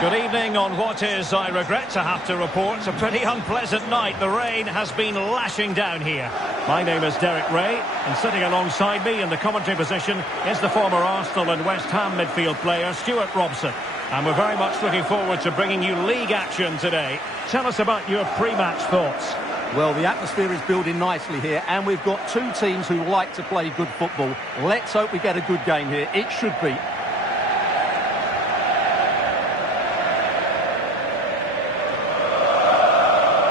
Good evening on what is, I regret to have to report, a pretty unpleasant night. The rain has been lashing down here. My name is Derek Ray, and sitting alongside me in the commentary position is the former Arsenal and West Ham midfield player, Stuart Robson. And we're very much looking forward to bringing you league action today. Tell us about your pre-match thoughts. Well, the atmosphere is building nicely here, and we've got two teams who like to play good football. Let's hope we get a good game here. It should be.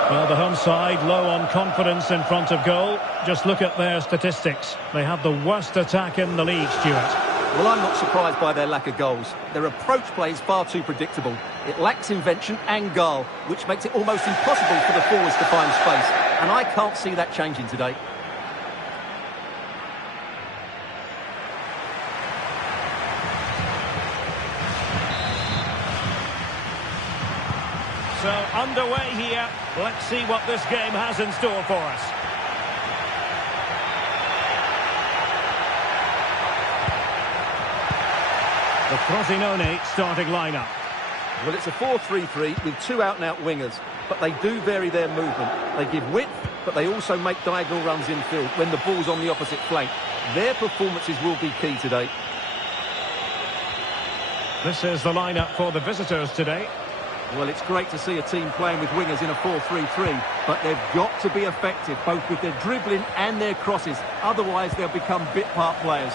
Well, the home side low on confidence in front of goal. Just look at their statistics. They have the worst attack in the league, Stuart. Well, I'm not surprised by their lack of goals. Their approach play is far too predictable. It lacks invention and guile, which makes it almost impossible for the forwards to find space. And I can't see that changing today. So, underway here. Let's see what this game has in store for us. The Frosinone starting lineup. Well, it's a 4-3-3 with two out-and-out wingers, but they do vary their movement. They give width, but they also make diagonal runs infield when the ball's on the opposite flank. Their performances will be key today. This is the lineup for the visitors today. Well, it's great to see a team playing with wingers in a 4-3-3, but they've got to be effective, both with their dribbling and their crosses. Otherwise, they'll become bit-part players.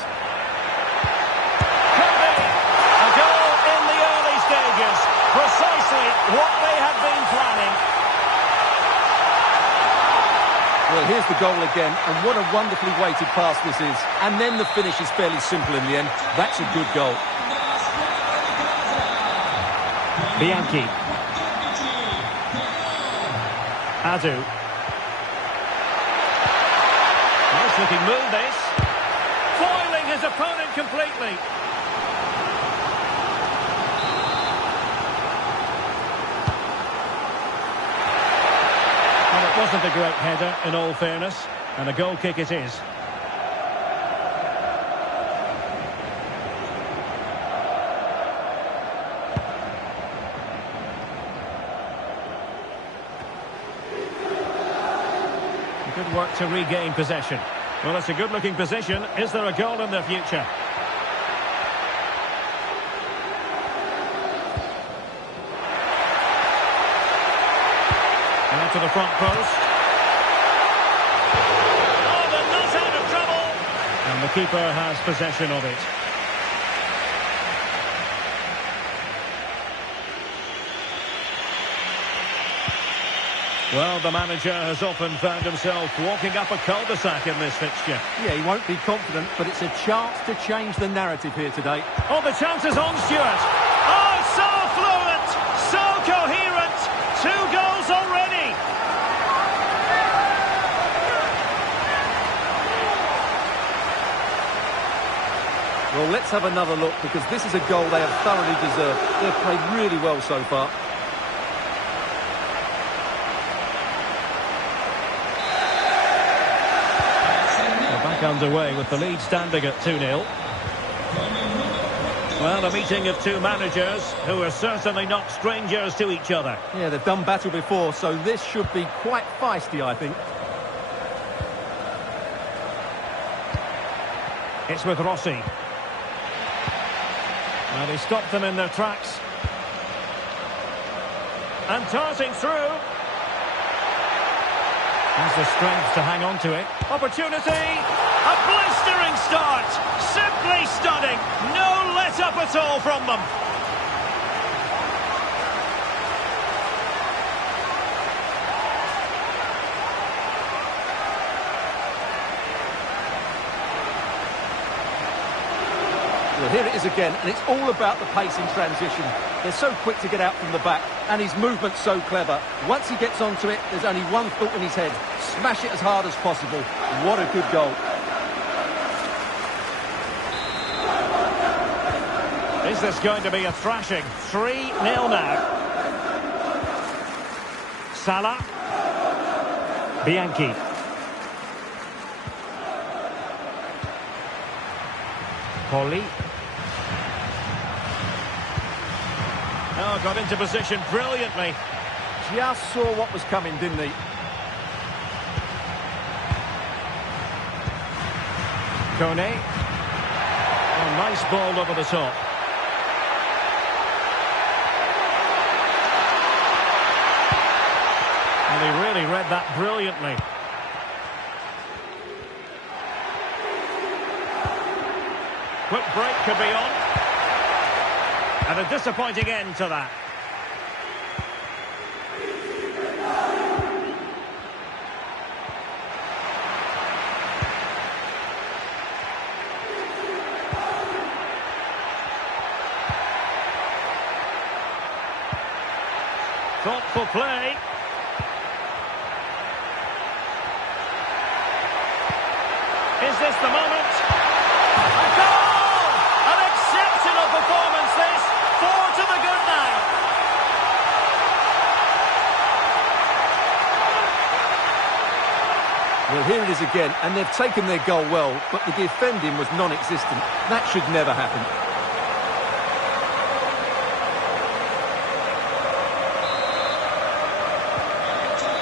Precisely what they had been planning. Well, here's the goal again, and what a wonderfully weighted pass this is. And then the finish is fairly simple in the end. That's a good goal. Bianchi. Adu. Nice looking move this. Foiling his opponent completely. It wasn't a great header, in all fairness, and a goal kick it is. Good work to regain possession. Well, it's a good-looking position. Is there a goal in the future? To the front post. Oh, they're not out of trouble. And the keeper has possession of it. Well, the manager has often found himself walking up a cul-de-sac in this fixture. Yeah, he won't be confident, but it's a chance to change the narrative here today. Oh, the chance is on, Stuart. Oh, so fluent, so coherent. 2 goals already. Well, let's have another look, because this is a goal they have thoroughly deserved. They've played really well so far. They're back underway with the lead standing at 2-0. Well, a meeting of two managers who are certainly not strangers to each other. Yeah, they've done battle before, so this should be quite feisty, I think. It's with Rossi. Well, he stopped them in their tracks. And darting through. Has the strength to hang on to it. Opportunity! A blistering start! Simply stunning! No let-up at all from them. Well, here it is again, and it's all about the pace in transition. They're so quick to get out from the back, and his movement's so clever. Once he gets onto it, there's only one thought in his head. Smash it as hard as possible. What a good goal. Is this going to be a thrashing? 3-0 now. Salah. Bianchi. Poli. Oh, got into position brilliantly. Just saw what was coming, didn't he? Kone. Oh, nice ball over the top. And he really read that brilliantly. Quick break could be on. And a disappointing end to that. Thoughtful play. Is this the moment? A goal! An exceptional performance this. 4 to the good now. Well, here it is again, and they've taken their goal well, but the defending was non-existent. That should never happen.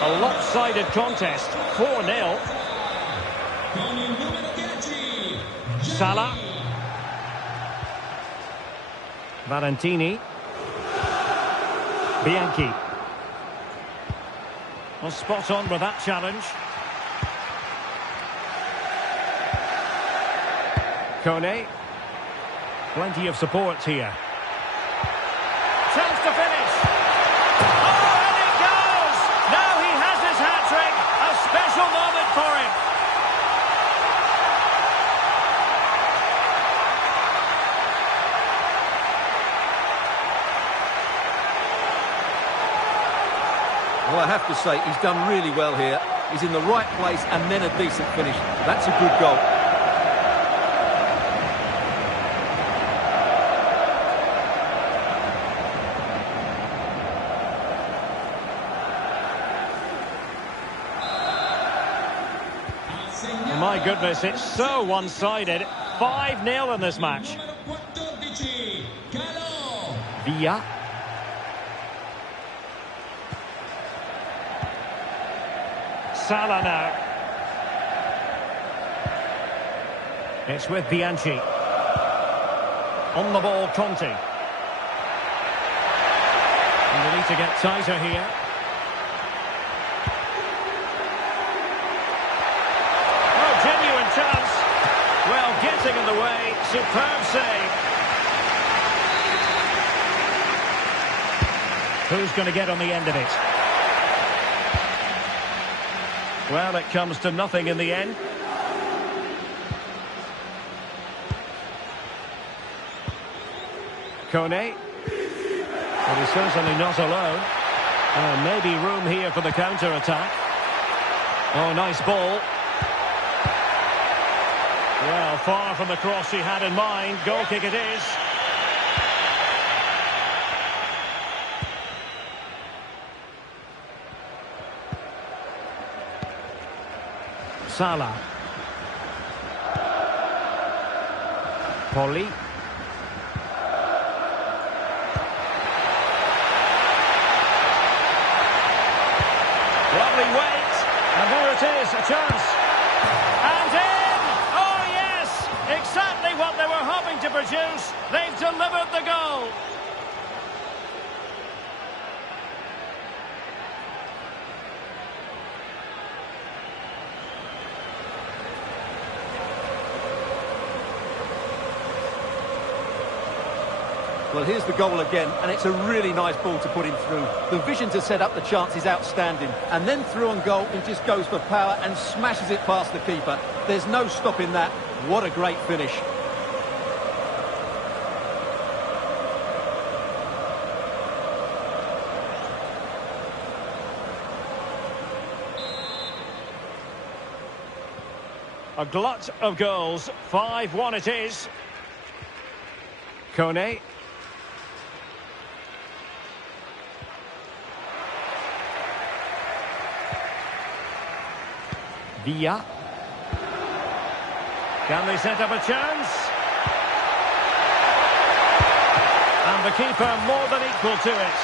A lopsided contest, 4-0. Salah. Valentini. Bianchi. Well, spot on with that challenge. Kone. Plenty of support here. Chance to finish. Oh, and it goes! Now he has his hat-trick. A special moment for him. Well, I have to say, he's done really well here. He's in the right place and then a decent finish. That's a good goal. My goodness, it's so one-sided. 5-0 in this match. Villa. Salah now. It's with Bianchi. On the ball, Conte. And they need to get tighter here. Oh, genuine chance. Well, getting in the way. Superb save. Who's going to get on the end of it? Well, it comes to nothing in the end. Kone. But he's certainly not alone. Maybe room here for the counter-attack. Oh, nice ball. Well, far from the cross he had in mind. Goal kick it is. Salah. Poli. Lovely weight. And there it is, a chance. And in! Oh, yes! Exactly what they were hoping to produce. They've delivered the goal. Well, here's the goal again, and it's a really nice ball to put him through. The vision to set up the chance is outstanding. And then through on goal, he just goes for power and smashes it past the keeper. There's no stopping that. What a great finish. A glut of goals. 5-1 it is. Kone. Villa. Can they set up a chance? And And the keeper more than equal to it.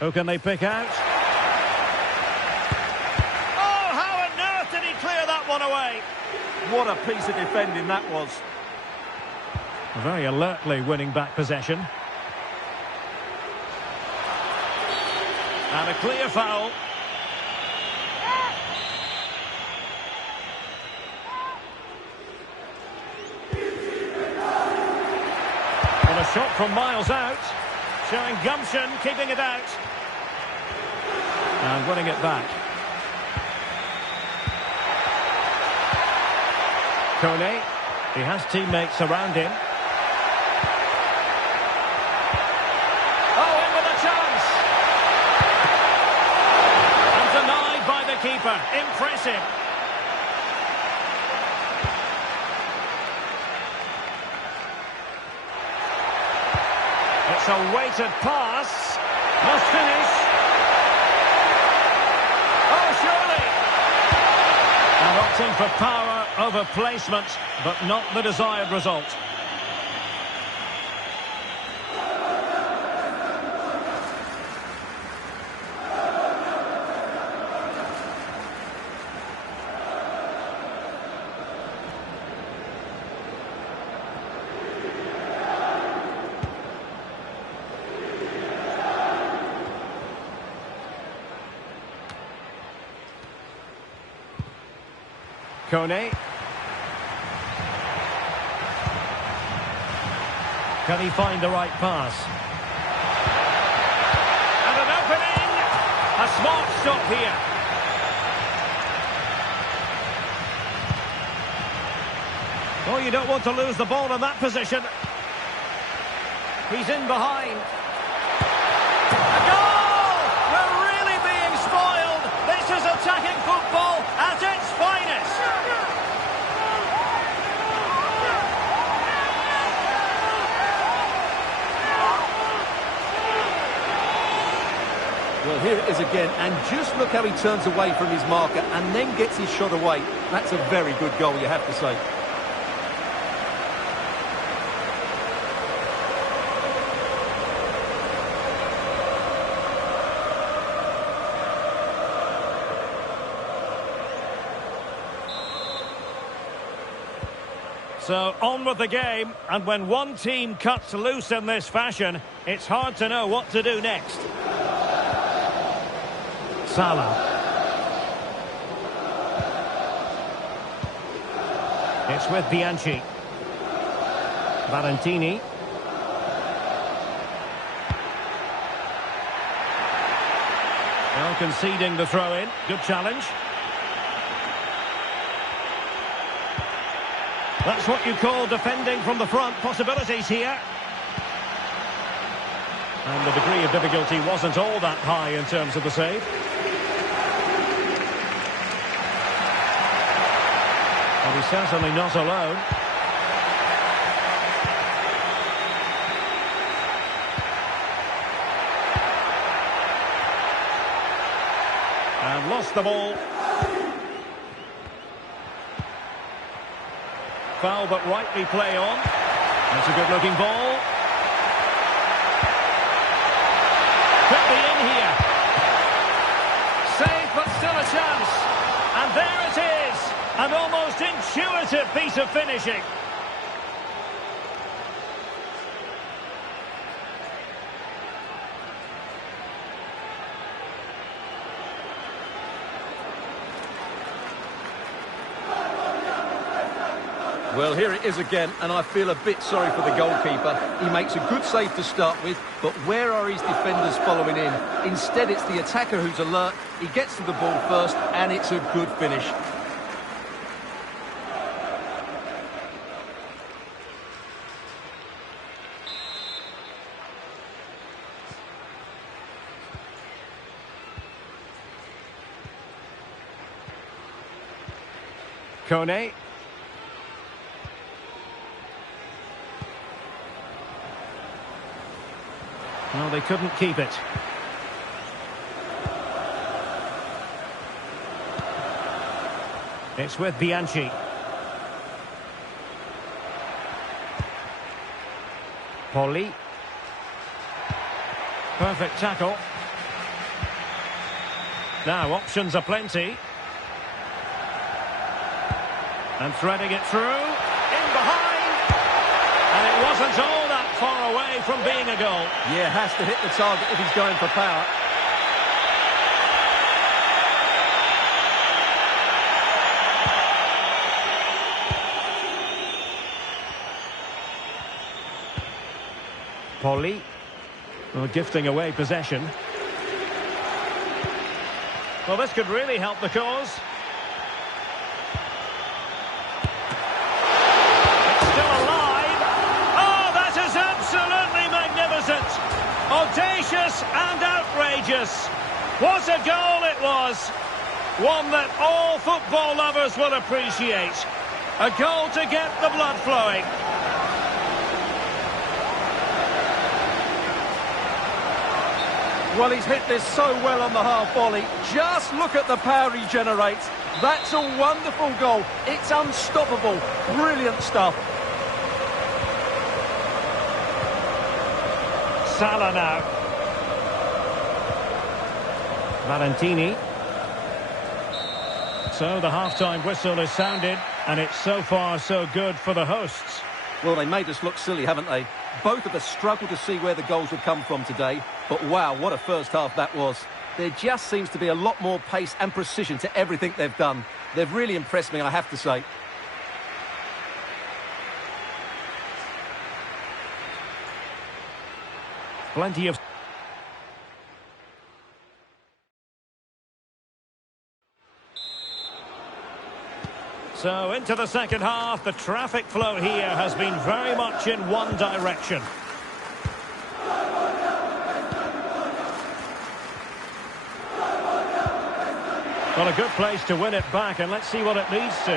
Who can they pick out? Oh, how on earth did he clear that one away? What a piece of defending that was. Very alertly winning back possession. And a clear foul. And a shot from miles out. Showing gumption, keeping it out. And winning it back. Kone, he has teammates around him. Oh, in with a chance! And denied by the keeper. Impressive. It's a weighted pass. Must finish. Oh, surely! And opting for power over placement, but not the desired result. Kone. Can he find the right pass? And an opening! A smart stop here. Oh, you don't want to lose the ball in that position. He's in behind. A goal! We're really being spoiled. This is attacking football at its finest. Well, here it is again, and just look how he turns away from his marker and then gets his shot away. That's a very good goal, you have to say. So, on with the game, and when one team cuts loose in this fashion, it's hard to know what to do next. Salah. It's with Bianchi. Valentini. Well, conceding the throw-in. Good challenge. That's what you call defending from the front. Possibilities here. And the degree of difficulty wasn't all that high in terms of the save. But he's certainly not alone. And lost the ball. Foul but rightly play on. That's a good-looking ball. Could be in here. Save, but still a chance. And there it is. An almost intuitive piece of finishing. Well, here it is again, and I feel a bit sorry for the goalkeeper. He makes a good save to start with, but where are his defenders following in? Instead, it's the attacker who's alert. He gets to the ball first, and it's a good finish. Kone. Well, they couldn't keep it. It's with Bianchi. Poli. Perfect tackle. Now, options are plenty. And threading it through. In behind. And it wasn't all that far away from being a goal. Yeah, has to hit the target if he's going for power. Poli. Well, gifting away possession. Well, this could really help the cause. It's still alive. Oh, that is absolutely magnificent. Audacious and outrageous. What a goal it was. One that all football lovers will appreciate. A goal to get the blood flowing. Well, he's hit this so well on the half volley. Just look at the power he generates. That's a wonderful goal. It's unstoppable. Brilliant stuff. Salah now. Valentini. So the half-time whistle is sounded, and it's so far so good for the hosts. Well, they made us look silly, haven't they? Both of us struggled to see where the goals would come from today. But wow, what a first half that was. There just seems to be a lot more pace and precision to everything they've done. They've really impressed me, I have to say. Plenty of... So into the second half, the traffic flow here has been very much in one direction. Well, a good place to win it back, and let's see what it leads to. A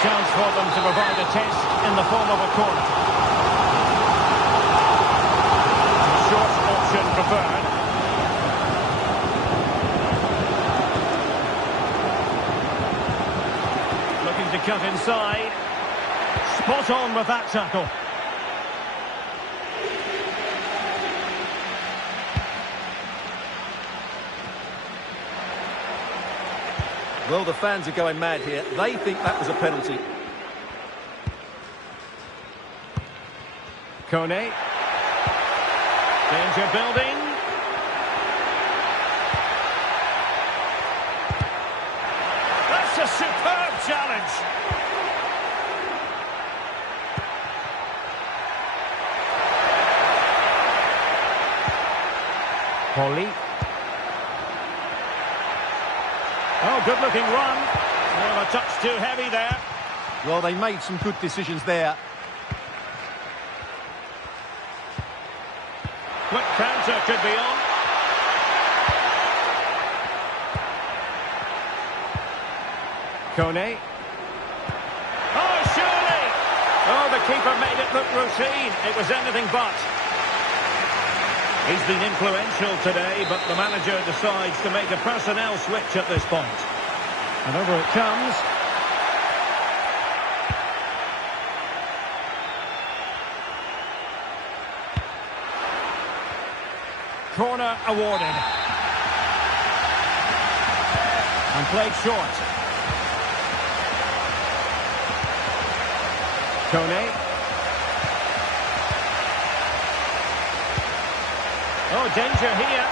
chance for them to provide a test in the form of a corner. Short option preferred. Looking to cut inside. Spot on with that tackle. Well, the fans are going mad here. They think that was a penalty. Kone. Danger building. That's a superb challenge. Poli. Oh, good-looking run. Well, a touch too heavy there. Well, they made some good decisions there. Quick counter could be on. Kone. Oh, surely! Oh, the keeper made it look routine. It was anything but. He's been influential today, but the manager decides to make a personnel switch at this point. And over it comes. Corner awarded. And played short. Kone. Oh, danger here.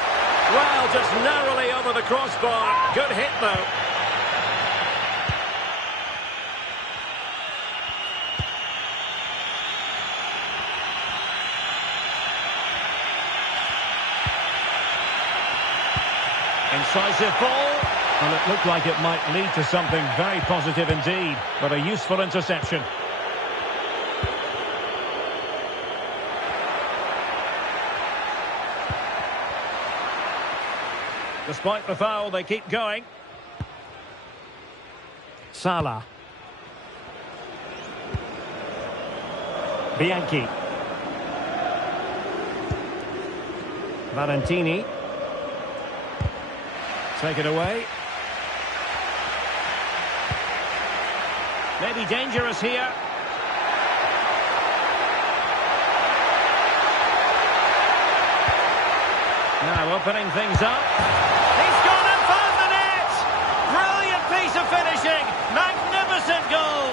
Well, just narrowly over the crossbar. Good hit, though. Incisive ball. Well, it looked like it might lead to something very positive indeed, but a useful interception. Despite the foul, they keep going. Salah. Bianchi. Valentini. Take it away. Maybe dangerous here. Now opening things up. He's gone and found the net! Brilliant piece of finishing! Magnificent goal!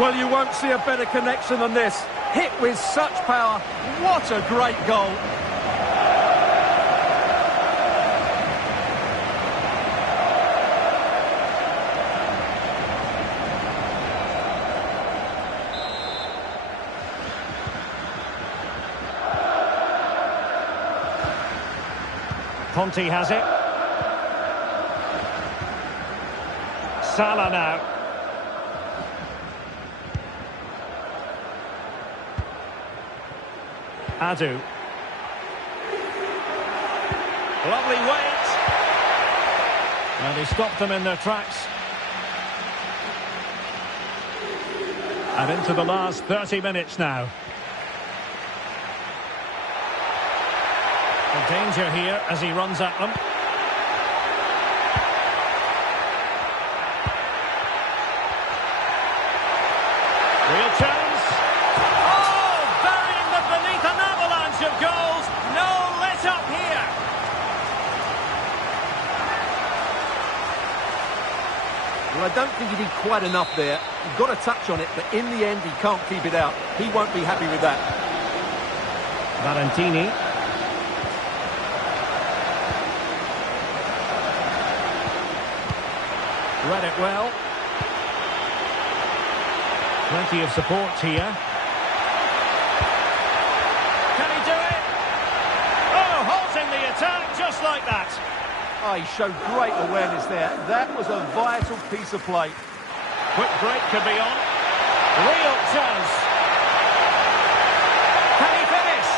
Well, you won't see a better connection than this. Hit with such power. What a great goal. Conte has it. Salah now. Adu. Lovely weight. And he stopped them in their tracks. And into the last 30 minutes now. The danger here as he runs at them. Real chance. Oh, burying them beneath an avalanche of goals. No let up here. Well, I don't think he did quite enough there. He got a touch on it, but in the end, he can't keep it out. He won't be happy with that. Valentini. Read it well. Plenty of support here. Can he do it? Oh, halting the attack just like that. Oh, he showed great awareness there. That was a vital piece of play. Quick break could be on. Real chance. Can he finish?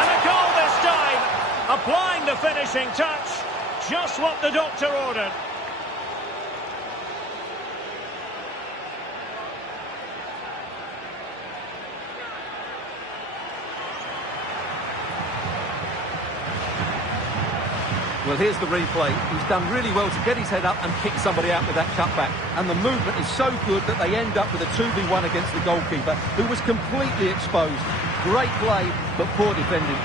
And a goal this time. Applying the finishing touch. Just what the doctor ordered. Well, here's the replay. He's done really well to get his head up and kick somebody out with that cutback. And the movement is so good that they end up with a 2v1 against the goalkeeper, who was completely exposed. Great play, but poor defending.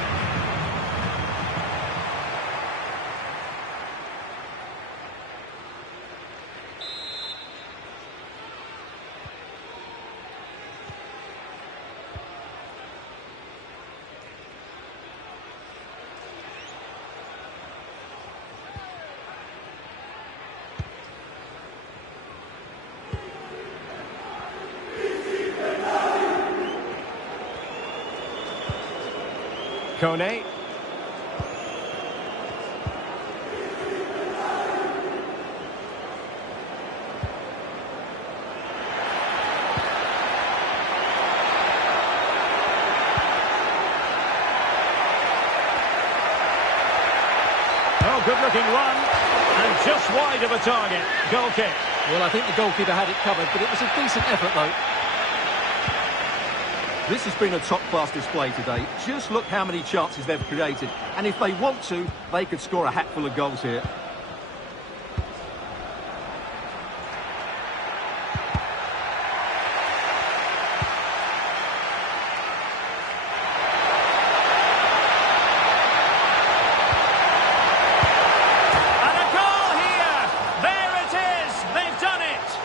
Kone. Oh, good-looking run. And just wide of a target. Goal kick. Well, I think the goalkeeper had it covered, but it was a decent effort, though. This has been a top-class display today. Just look how many chances they've created. And if they want to, they could score a hatful of goals here. And a goal here! There it is! They've done it!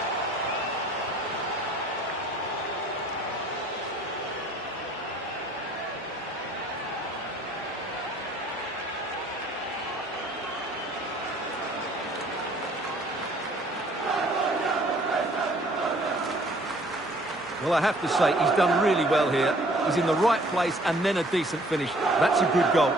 Well, I have to say, he's done really well here. He's in the right place and then a decent finish. That's a good goal.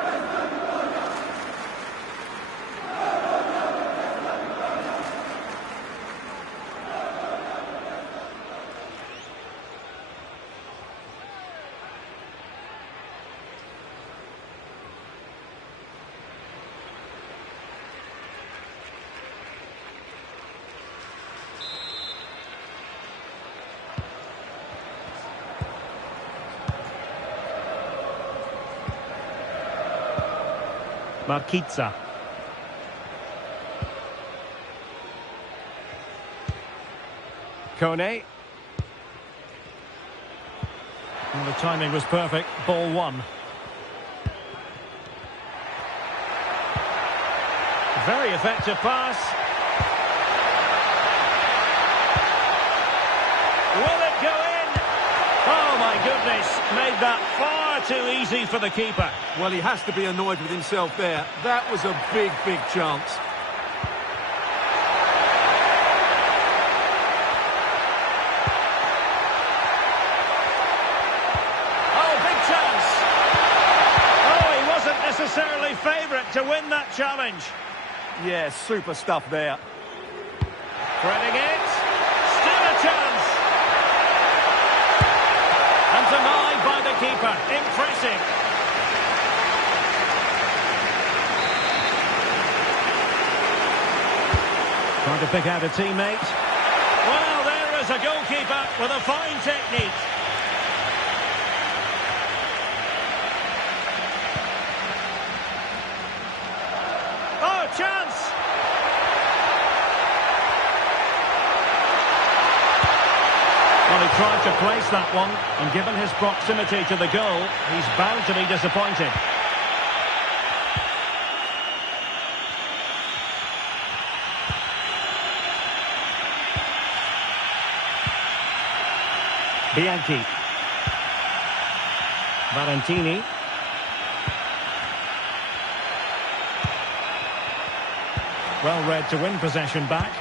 Marquizza. Kone. And the timing was perfect. Ball one. Very effective pass. Will it go in? Oh my goodness, made that far too easy for the keeper. Well, he has to be annoyed with himself there. That was a big, big chance. Oh, big chance. Oh, he wasn't necessarily favourite to win that challenge. Yeah, super stuff there. Threading it. Still a chance. And denied by the keeper. Impressive. Trying to pick out a teammate. Well, there is a goalkeeper with a fine technique. Oh, chance! Well, he tried to place that one, and given his proximity to the goal, he's bound to be disappointed. Bianchi. Valentini. Well read to win possession back.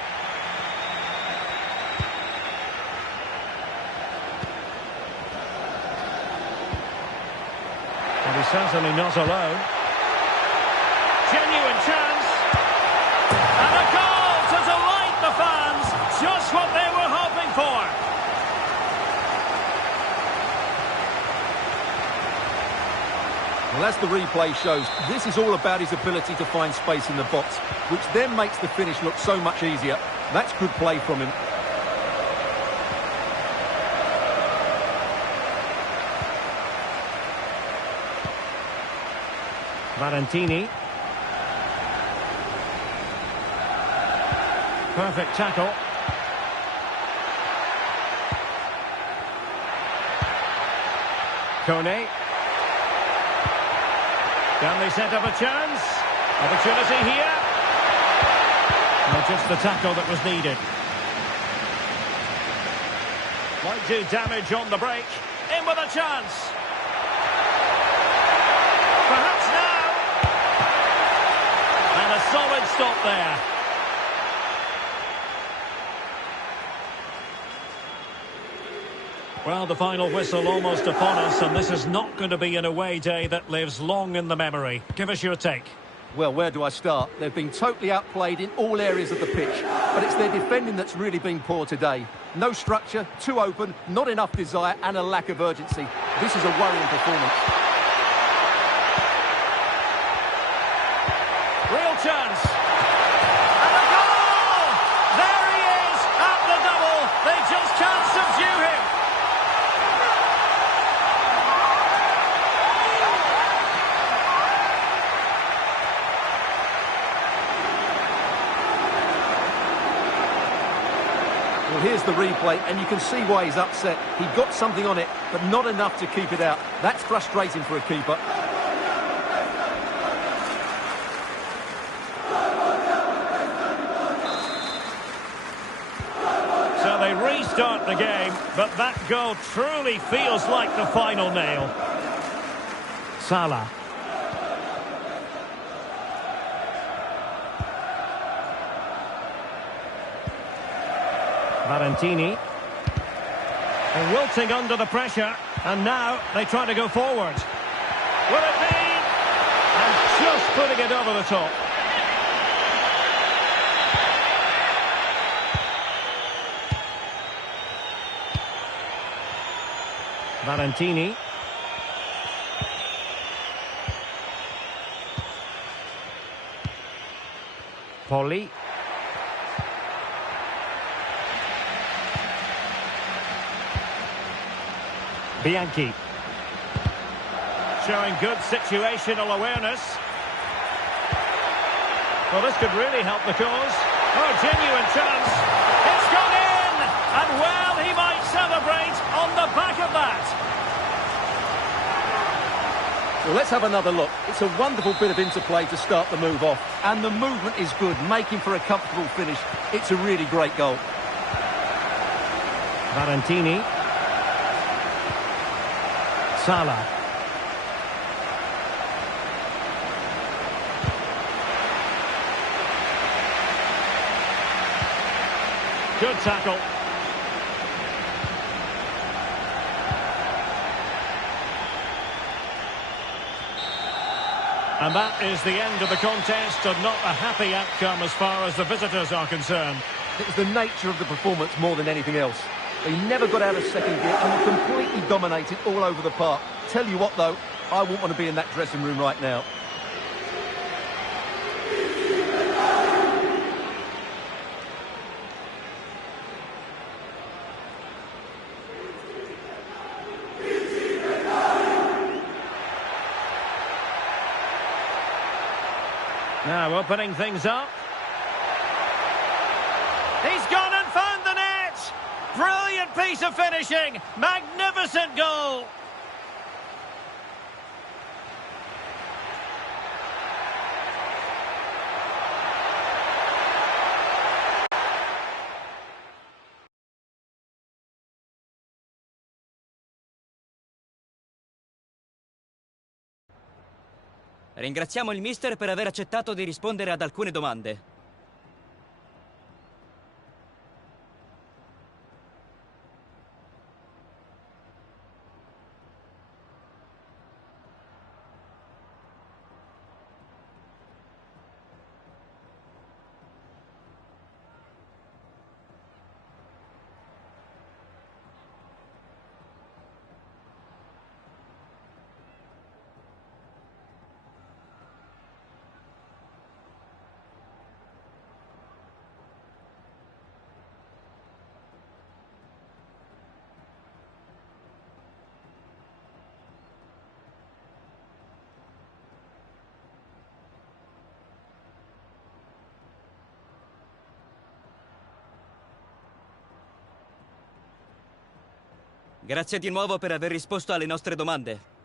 And he's certainly not alone. Genuine chance. And a goal to delight the fans. Just what they were hoping for. Well, as the replay shows, this is all about his ability to find space in the box, which then makes the finish look so much easier. That's good play from him. Valentini. Perfect tackle. Kone. Can they set up a chance? Opportunity here. Not just the tackle that was needed. Might do damage on the break. In with a chance. Perhaps now. And a solid stop there. Well, the final whistle almost upon us, and this is not going to be an away day that lives long in the memory. Give us your take. Well, where do I start? They've been totally outplayed in all areas of the pitch, but it's their defending that's really been poor today. No structure, too open, not enough desire, and a lack of urgency. This is a worrying performance. Real chance. And a goal! There he is, at the double. They just can't subdue him. Well, here's the replay, and you can see why he's upset. He got something on it, but not enough to keep it out. That's frustrating for a keeper. So they restart the game, but that goal truly feels like the final nail. Salah. Valentini. And wilting under the pressure. And now they try to go forward. Will it be? And just putting it over the top. Valentini. Poli. Bianchi. Showing good situational awareness. Well, this could really help the cause. Oh, genuine chance. It's gone in! And well, he might celebrate on the back of that. Well, let's have another look. It's a wonderful bit of interplay to start the move off. And the movement is good, making for a comfortable finish. It's a really great goal. Valentini. Salah. Good tackle. And that is the end of the contest, and not a happy outcome as far as the visitors are concerned. It was the nature of the performance more than anything else. They never got out of second gear and were completely dominated all over the park. Tell you what, though, I wouldn't want to be in that dressing room right now. Now opening things up. He's gone and found the net! Brilliant piece of finishing! Magnificent goal! Ringraziamo il mister per aver accettato di rispondere ad alcune domande. Grazie di nuovo per aver risposto alle nostre domande.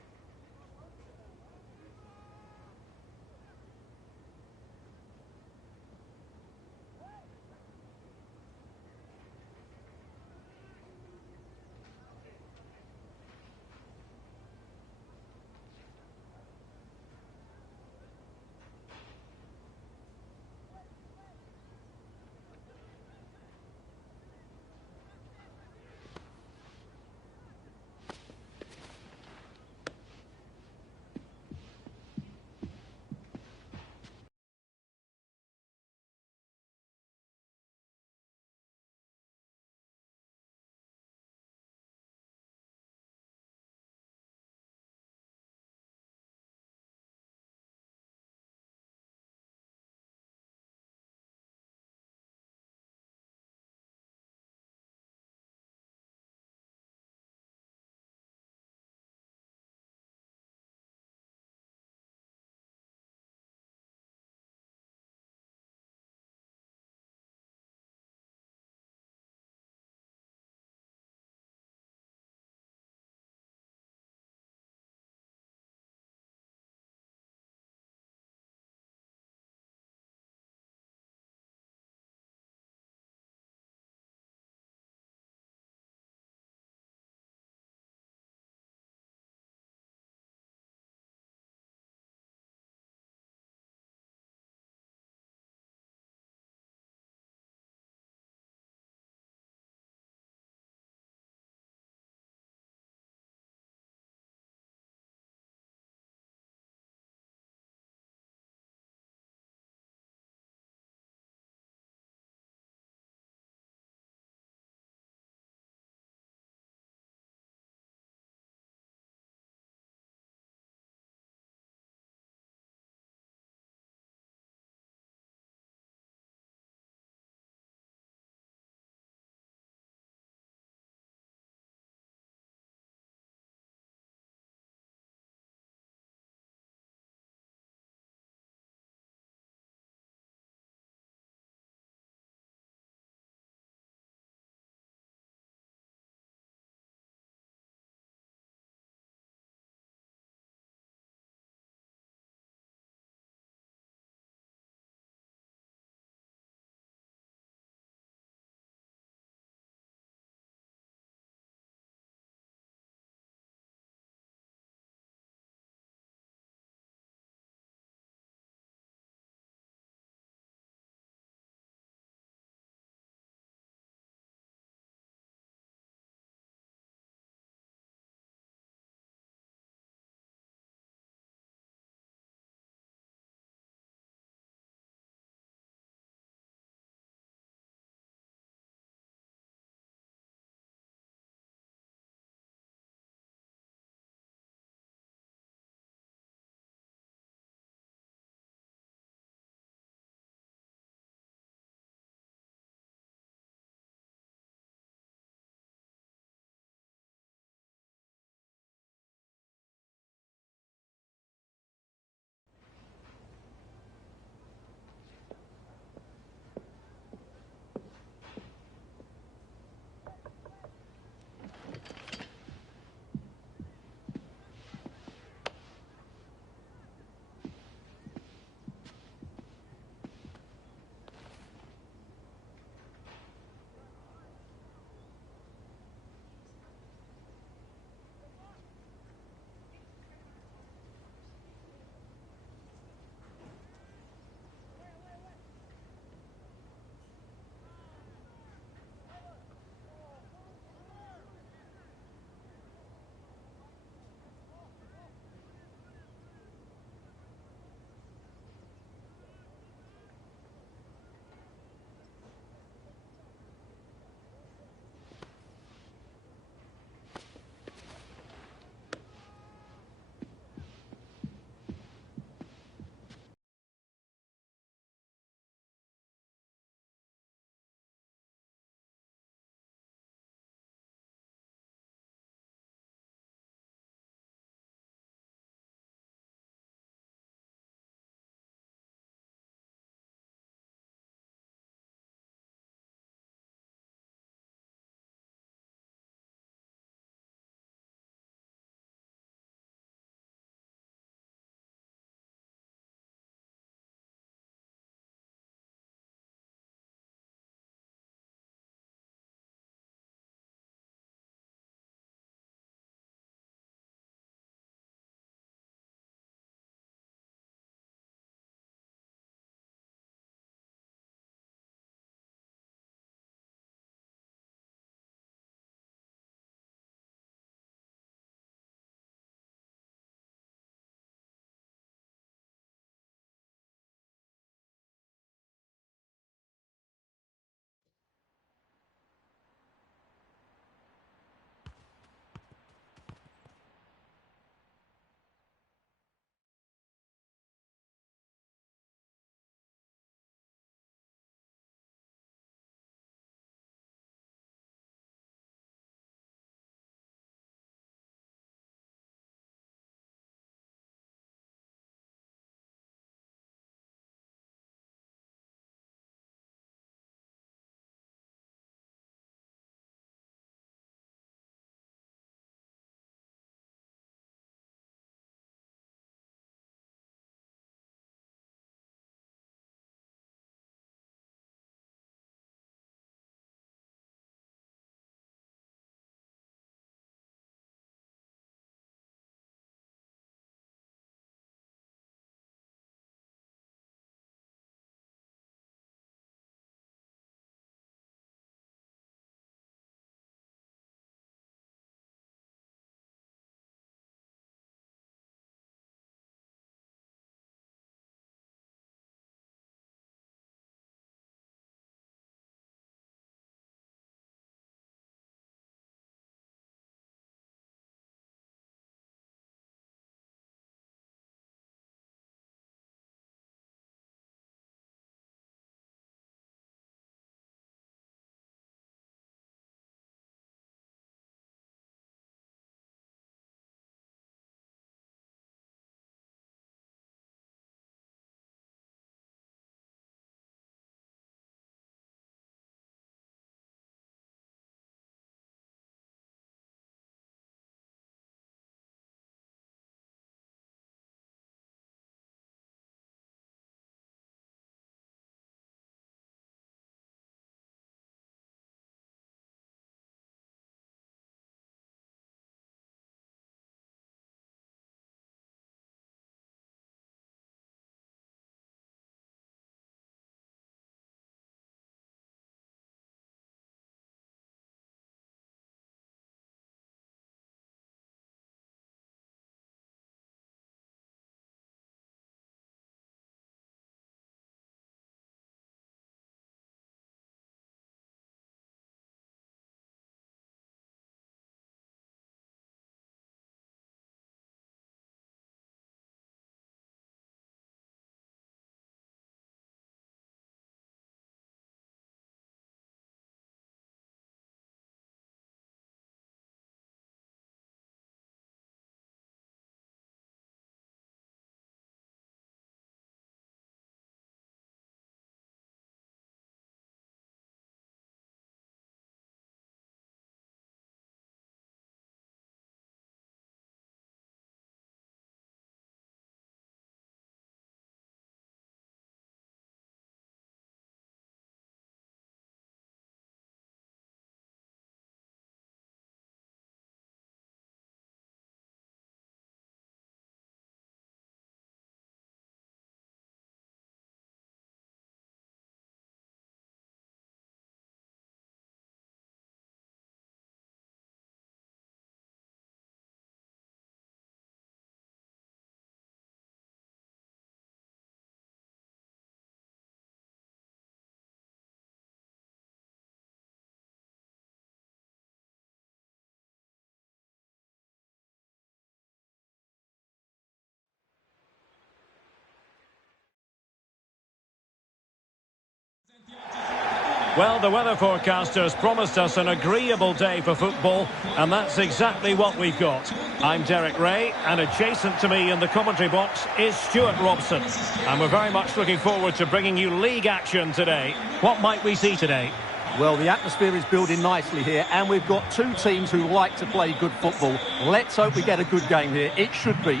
Well, the weather forecasters promised us an agreeable day for football, and that's exactly what we've got. I'm Derek Ray, and adjacent to me in the commentary box is Stuart Robson. And we're very much looking forward to bringing you league action today. What might we see today? Well, the atmosphere is building nicely here, and we've got two teams who like to play good football. Let's hope we get a good game here. It should be.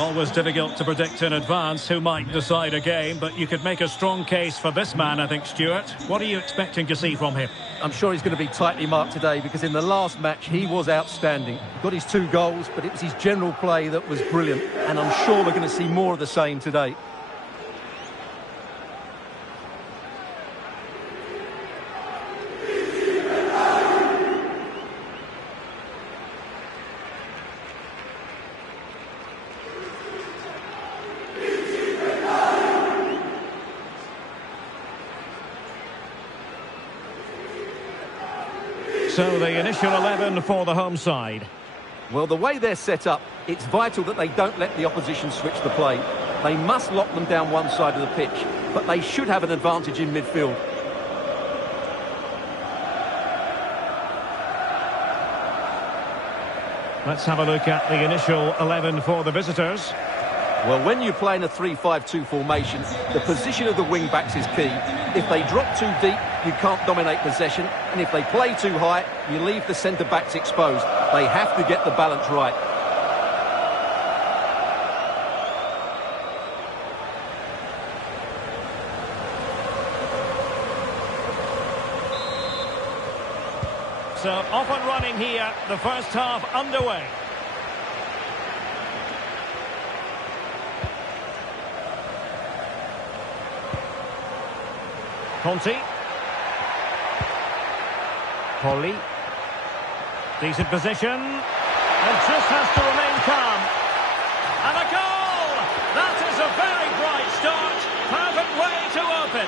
Always difficult to predict in advance who might decide a game, but you could make a strong case for this man, I think, Stuart. What are you expecting to see from him? I'm sure he's going to be tightly marked today because in the last match he was outstanding. He got his 2 goals, but it was his general play that was brilliant, and I'm sure we're going to see more of the same today. So the initial 11 for the home side. Well, the way they're set up, it's vital that they don't let the opposition switch the play. They must lock them down one side of the pitch, but they should have an advantage in midfield. Let's have a look at the initial 11 for the visitors. Well, when you play in a 3-5-2 formation, the position of the wing-backs is key. If they drop too deep, you can't dominate possession, and if they play too high, you leave the centre-backs exposed. They have to get the balance right. So off and running here, the first half underway. Conti. Poli. Decent position. And just has to remain calm. And a goal! That is a very bright start. Perfect way to open.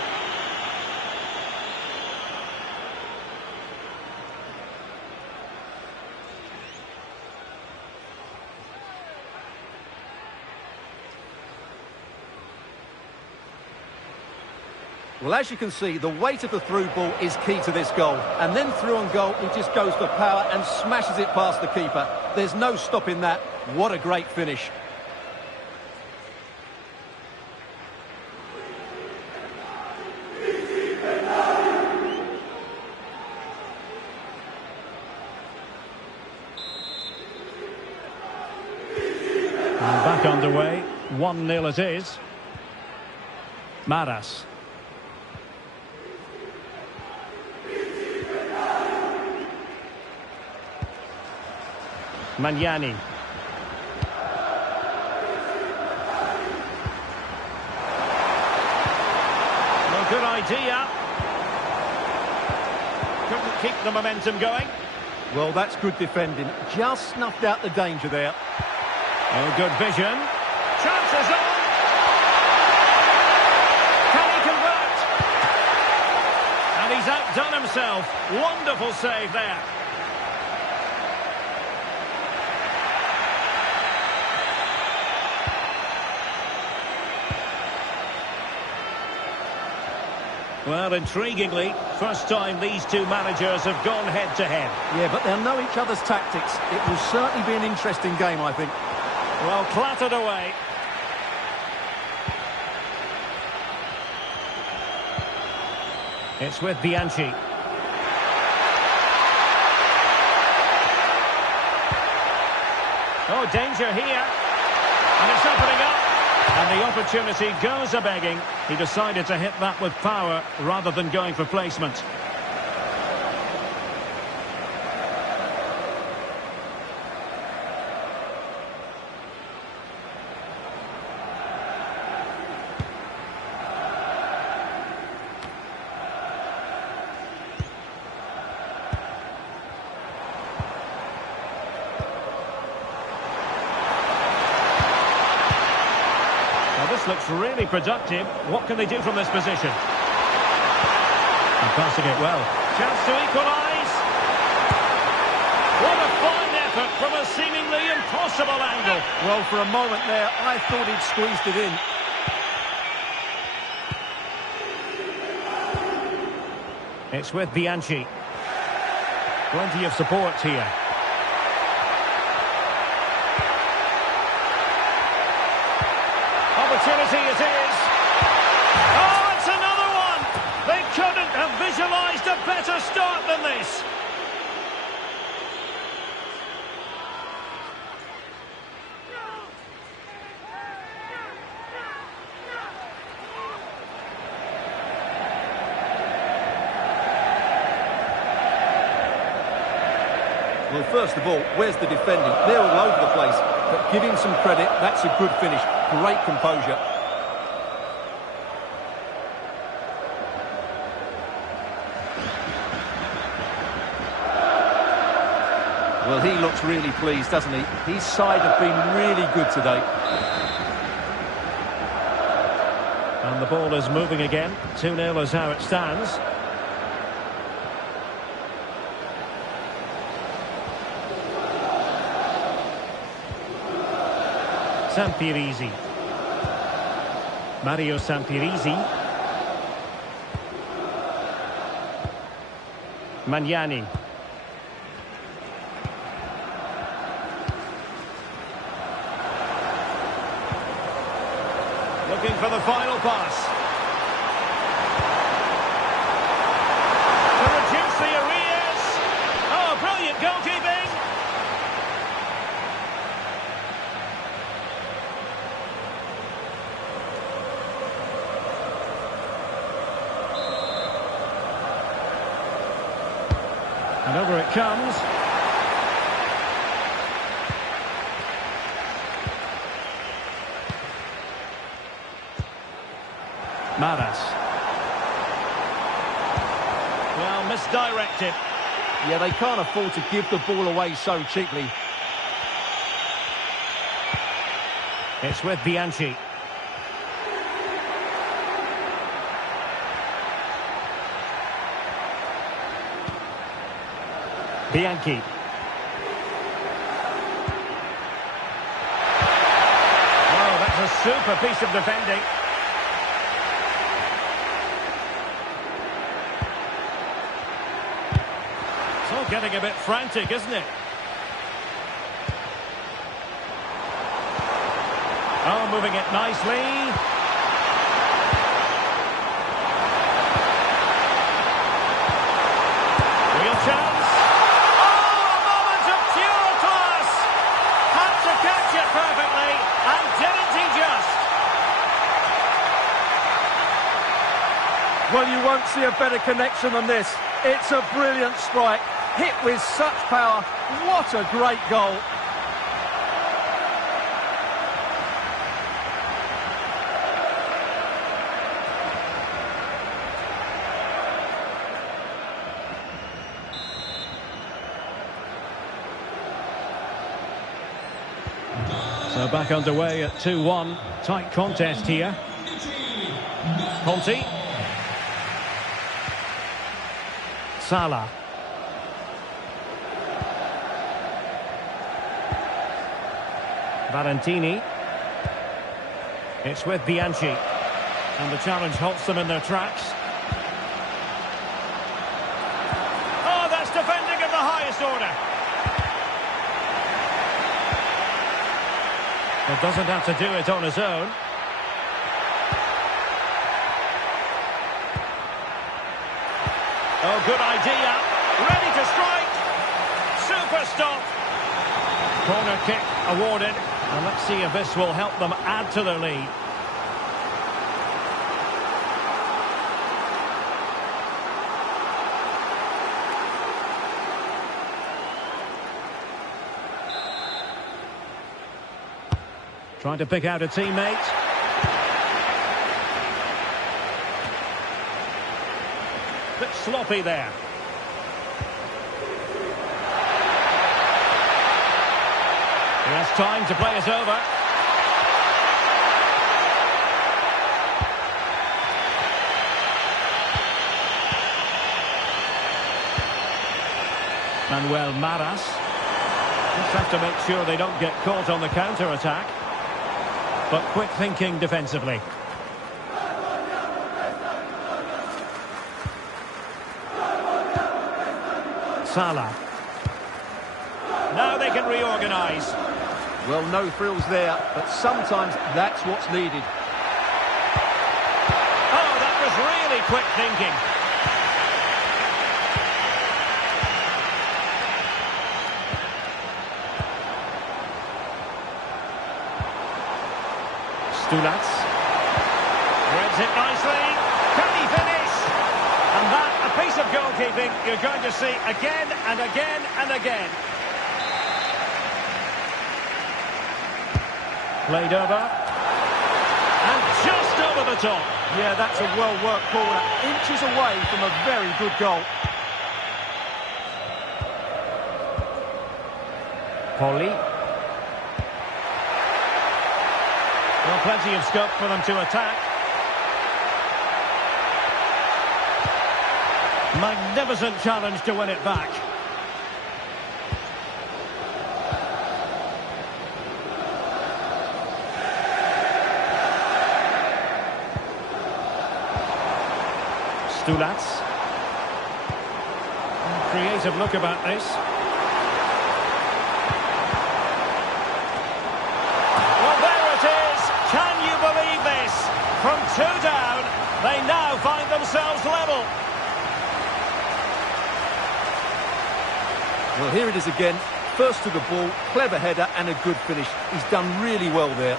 Well, as you can see, the weight of the through ball is key to this goal. And then through on goal, he just goes for power and smashes it past the keeper. There's no stopping that. What a great finish. And back underway. 1-0 it is. Maras. Magnani. No good idea. Couldn't keep the momentum going. Well, that's good defending. Just snuffed out the danger there. Oh, good vision. Chances on. Can he convert? And he's outdone himself. Wonderful save there. Well, intriguingly, first time these two managers have gone head-to-head. Yeah, but they'll know each other's tactics. It will certainly be an interesting game, I think. Well, clattered away. It's with Bianchi. Oh, danger here. And it's opening up. And the opportunity goes a-begging. He decided to hit that with power rather than going for placement. This looks really productive. What can they do from this position? And passing it well. Chance to equalise. What a fire! possible angle. Well, for a moment there, I thought he'd squeezed it in. It's with Bianchi. Plenty of support here. Opportunity it is. Oh, it's another one! They couldn't have visualised a better start than this. Well, first of all, where's the defending? They're all over the place. But give him some credit, that's a good finish. Great composure. Well, he looks really pleased, doesn't he? His side have been really good today. And the ball is moving again. 2-0 is how it stands. Sampirisi. Mario Sampirisi. Magnani. Looking for the final pass. To reduce the arrears. Oh, brilliant goalkeeping. And over it comes. Maras. Well, misdirected. Yeah, they can't afford to give the ball away so cheaply. It's with Bianchi. Bianchi. Oh, that's a super piece of defending. It's all getting a bit frantic, isn't it? Oh, moving it nicely. Real chance. Perfectly, and didn't he just? Well, you won't see a better connection than this. It's a brilliant strike, hit with such power. What a great goal. So back underway at 2-1. Tight contest here. Conti. Salah. Valentini. It's with Bianchi. And the challenge halts them in their tracks. Oh, that's defending of the highest order. Well, doesn't have to do it on his own. Oh, good idea. Ready to strike. Super stop. Corner kick awarded. And let's see if this will help them add to their lead. Trying to pick out a teammate. Bit sloppy there. He has time to play it over. Manuel Maras. Just have to make sure they don't get caught on the counter-attack. But quick thinking defensively. Salah. Now they can reorganise. Well, no frills there, but sometimes that's what's needed. Oh, that was really quick thinking. Stulats. Threads it nicely. Can he finish? And that, a piece of goalkeeping you're going to see again and again and again. Played over. And just over the top. Yeah, that's a well-worked corner. Inches away from a very good goal. Poli. Well, plenty of scope for them to attack. Magnificent challenge to win it back. Stulats. Creative look about this. Well, there it is. Can you believe this? From 2 down, they now find themselves level. Well, here it is again. First to the ball, clever header and a good finish. He's done really well there.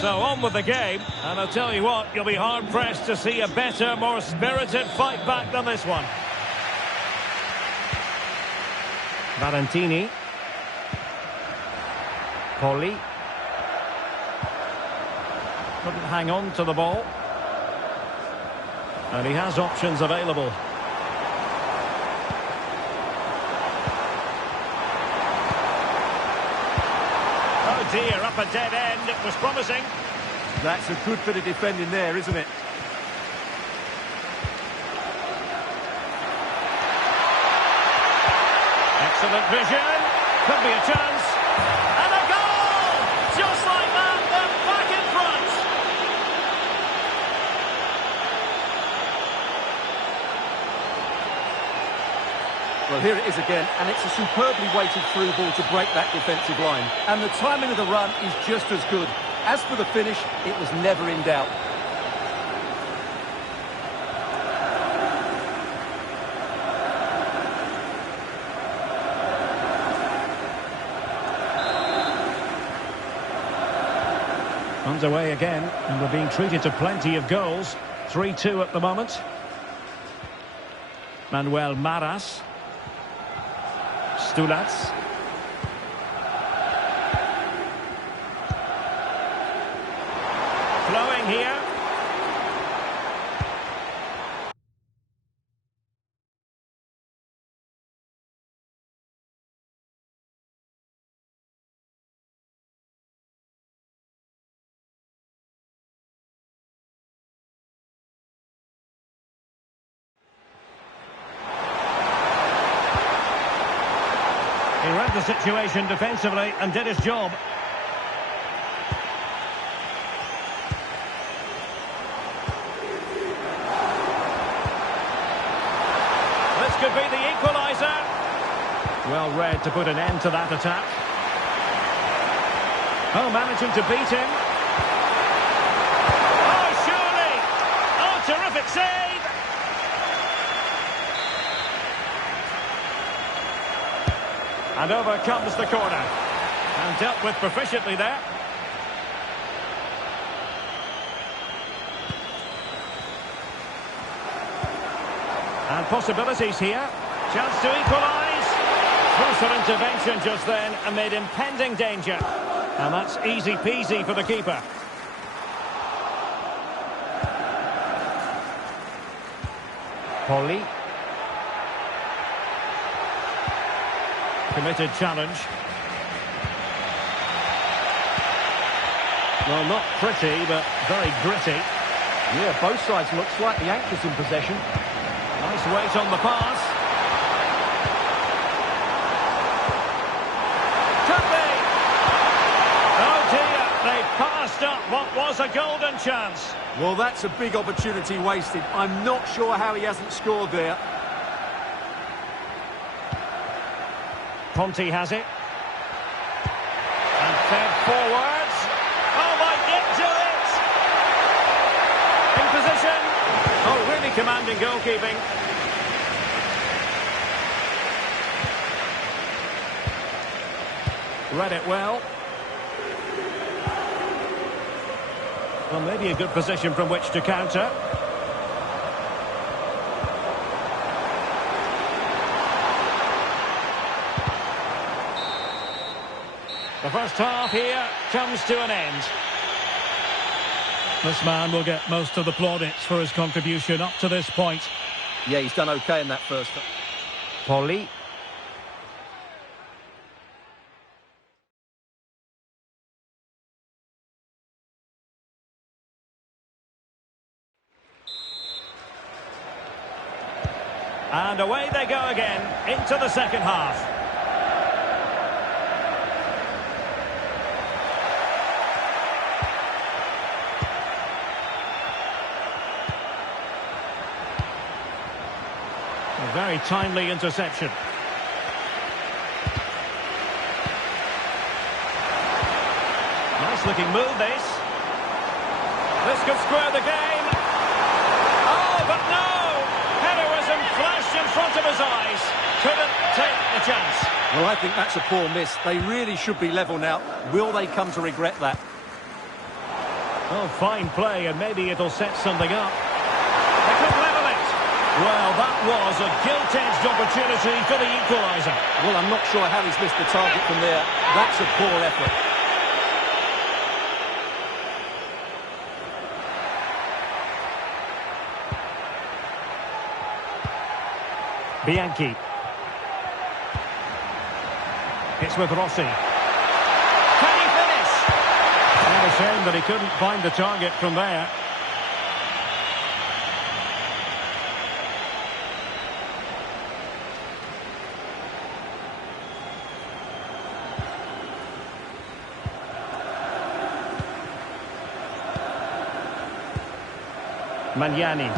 So on with the game, and I'll tell you what, you'll be hard-pressed to see a better, more spirited fight back than this one. Valentini. Poli. Couldn't hang on to the ball. And he has options available. Oh dear, up a dead end. It was promising. That's a good bit of defending there, isn't it? Excellent vision. Could be a chance. And a goal! Just like that, they're back in front. Well, here it is again, and it's a superbly weighted through ball to break that defensive line. And the timing of the run is just as good. As for the finish, it was never in doubt. Underway again, and we're being treated to plenty of goals. 3-2 at the moment. Manuel Maras. Stulats. Flowing here. He read the situation defensively and did his job. This could be the equaliser. Well read to put an end to that attack. Oh, managing to beat him. Oh, surely! Oh, terrific save! And over comes the corner. And dealt with proficiently there. And possibilities here. Chance to equalise. Closer intervention just then amid impending danger. And that's easy peasy for the keeper. Polly. Committed challenge. Well, not pretty, but very gritty. Yeah, both sides look slightly anxious in possession. Nice weight on the pass. Could be! Oh dear, they passed up what was a golden chance. Well, that's a big opportunity wasted. I'm not sure how he hasn't scored there. Conte has it. And fed forwards. Oh, might get to it! In position. Oh, really commanding goalkeeping. Read it well. Well, maybe a good position from which to counter. The first half here comes to an end. This man will get most of the plaudits for his contribution up to this point. Yeah, he's done okay in that first. Polly. And away they go again into the second half. A very timely interception. Nice looking move, this. This could square the game. Oh, but no! Heroism flashed in front of his eyes. Couldn't take the chance. Well, I think that's a poor miss. They really should be level now. Will they come to regret that? Oh, fine play, and maybe it'll set something up. They could level it. Well, that was a gilt-edged opportunity for the equaliser. Well, I'm not sure how he's missed the target from there. That's a poor effort. Bianchi. It's with Rossi. Can he finish? And a shame that he couldn't find the target from there. Magnani.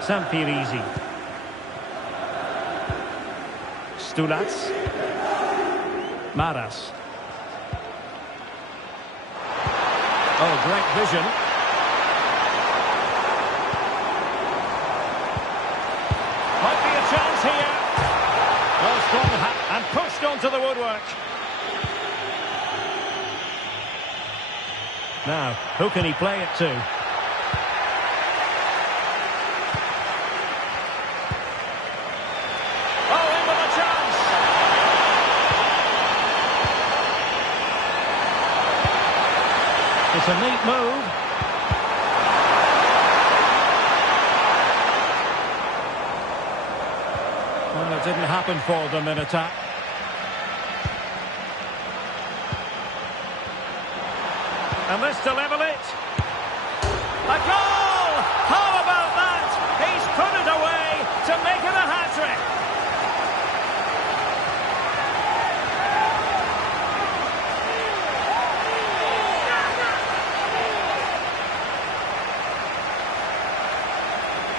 Sampirisi. Stulats. Maras. Oh, great vision. Might be a chance here. Well, strong and pushed onto the woodwork. Now, who can he play it to? It's a neat move. Well, it didn't happen for them in attack. And this to level it. A goal! How about that? He's put it away to make it a hat-trick.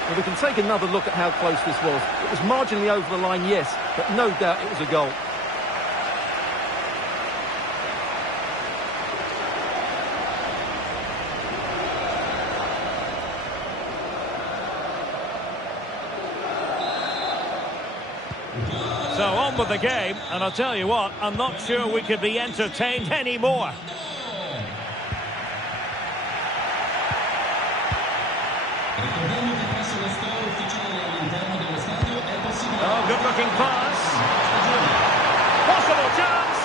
Well, we can take another look at how close this was. It was marginally over the line, yes, but no doubt it was a goal. So on with the game, and I'll tell you what, I'm not sure we could be entertained anymore. Oh, good-looking pass. Possible chance.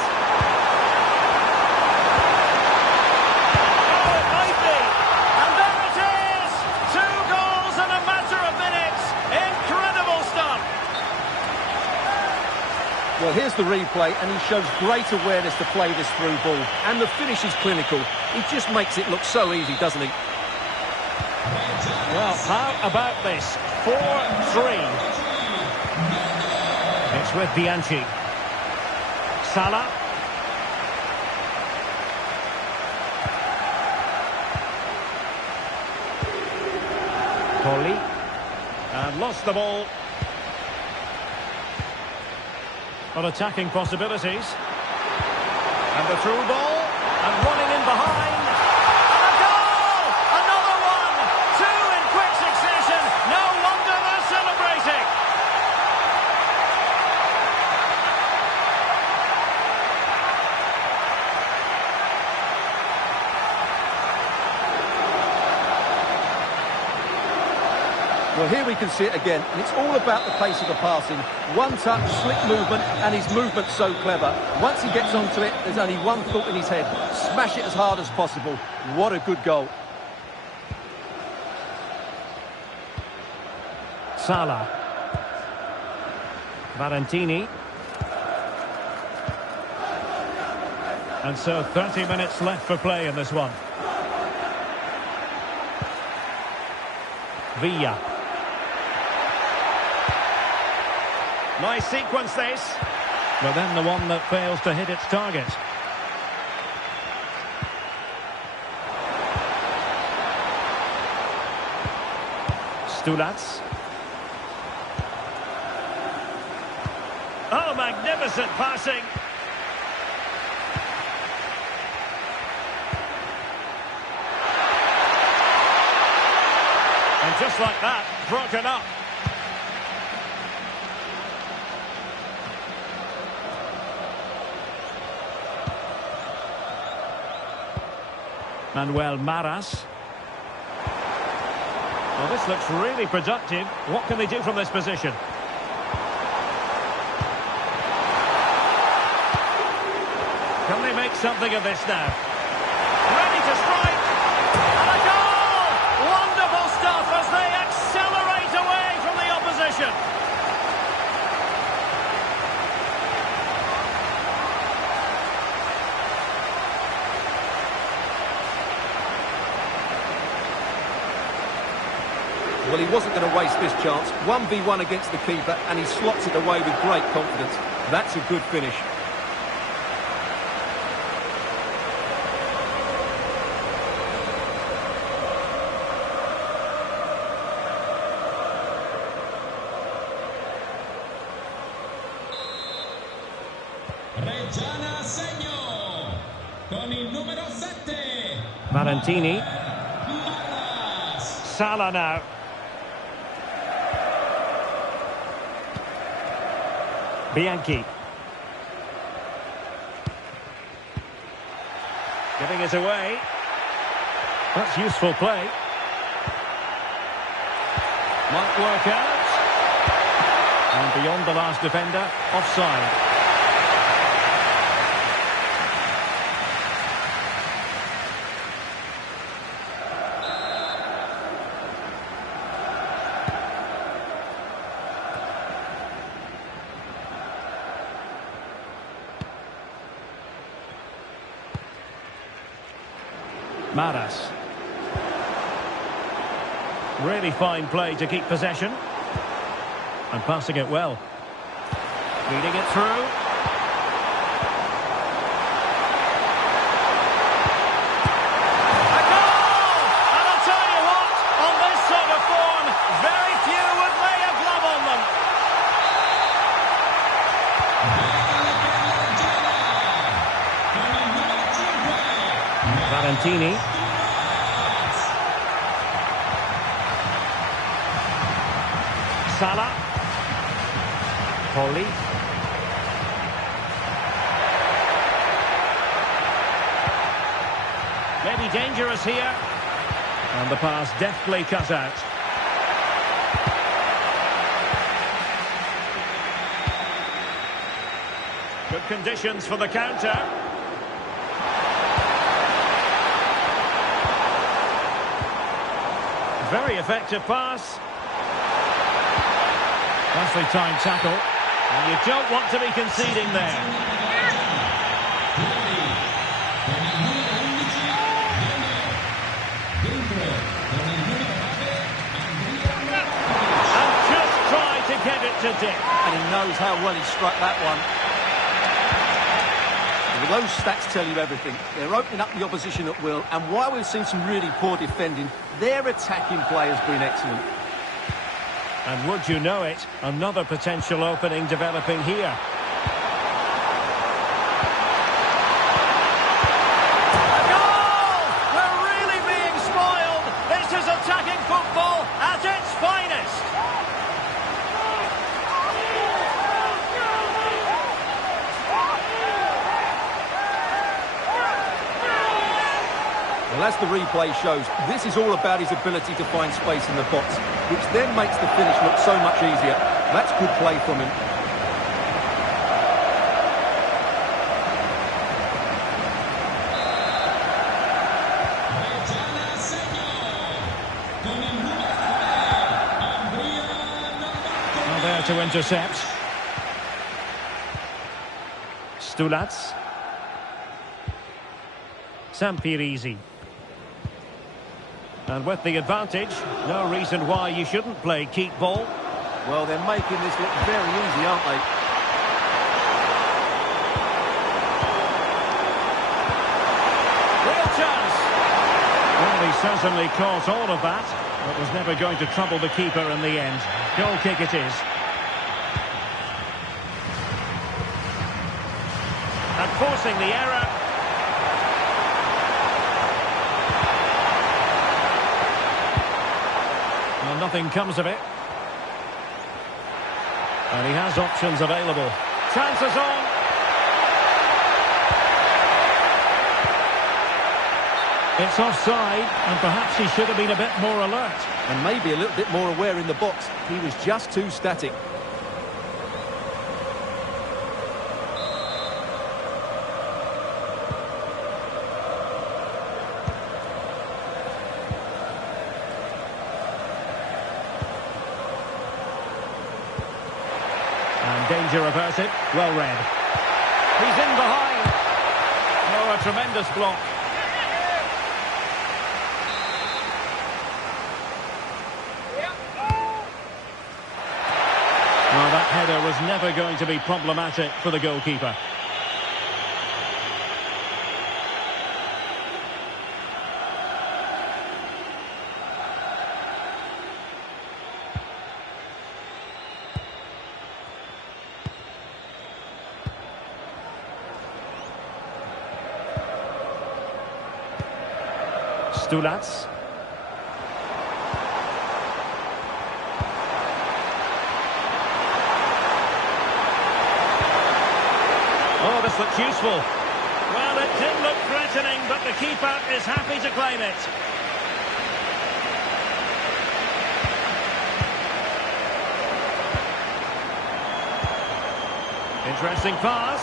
Well, here's the replay, and he shows great awareness to play this through ball. And the finish is clinical. He just makes it look so easy, doesn't he? Well, how about this? 4-3. It's with Bianchi. Salah. Poli. And lost the ball. On attacking possibilities. And the through ball. And running in behind. And a goal! Another one! Two in quick succession. No wonder they're celebrating. Well, here we can see it again, and it's all about the pace of the passing. One touch, slick movement, and his movement's so clever. Once he gets onto it, there's only one thought in his head. Smash it as hard as possible. What a good goal. Salah. Valentini. And so 30 minutes left for play in this one. Villa. Nice sequence this. But then the one that fails to hit its target. Stulats. Oh, magnificent passing. And just like that, broken up. Manuel Maras. Well, this looks really productive. What can they do from this position? Can they make something of this now? Ready to strike! And a goal! Wonderful stuff as they accelerate away from the opposition. Well, he wasn't going to waste this chance. 1v1 against the keeper, and he slots it away with great confidence. That's a good finish. Reggiana segno con il numero 7. Valentini. Salah now. Bianchi. Giving it away. That's useful play. Might work out. And beyond the last defender, offside. Maras. Really fine play to keep possession. And passing it well. Feeding it through. A goal! And I'll tell you what, on this sort of form, very few would lay a glove on them. Valentini. Salah. Poli. Maybe dangerous here. And the pass deftly cut out. Good conditions for the counter. Very effective pass. Nicely timed tackle. And you don't want to be conceding there. Get it to Dick. And he knows how well he struck that one. Well, those stats tell you everything. They're opening up the opposition at will, and while we've seen some really poor defending, their attacking play has been excellent. And would you know it, another potential opening developing here. A goal! We're really being spoiled. This is attacking football at its finest. Well, as the replay shows, this is all about his ability to find space in the box, which then makes the finish look so much easier. That's good play from him. Well, there to intercept. Stulats. Sampirisi. And with the advantage, no reason why you shouldn't play keep ball. Well, they're making this look very easy, aren't they? Real chance. Well, he certainly caught all of that, but was never going to trouble the keeper in the end. Goal kick it is. And forcing the error. Well, nothing comes of it. And he has options available. Chances on. It's offside, and perhaps he should have been a bit more alert. And maybe a little bit more aware in the box. He was just too static. And danger averted. Well read. He's in behind. Oh, a tremendous block. Well, that header was never going to be problematic for the goalkeeper. Stulats. Oh, this looks useful. Well, it did look threatening, but the keeper is happy to claim it. Interesting pass,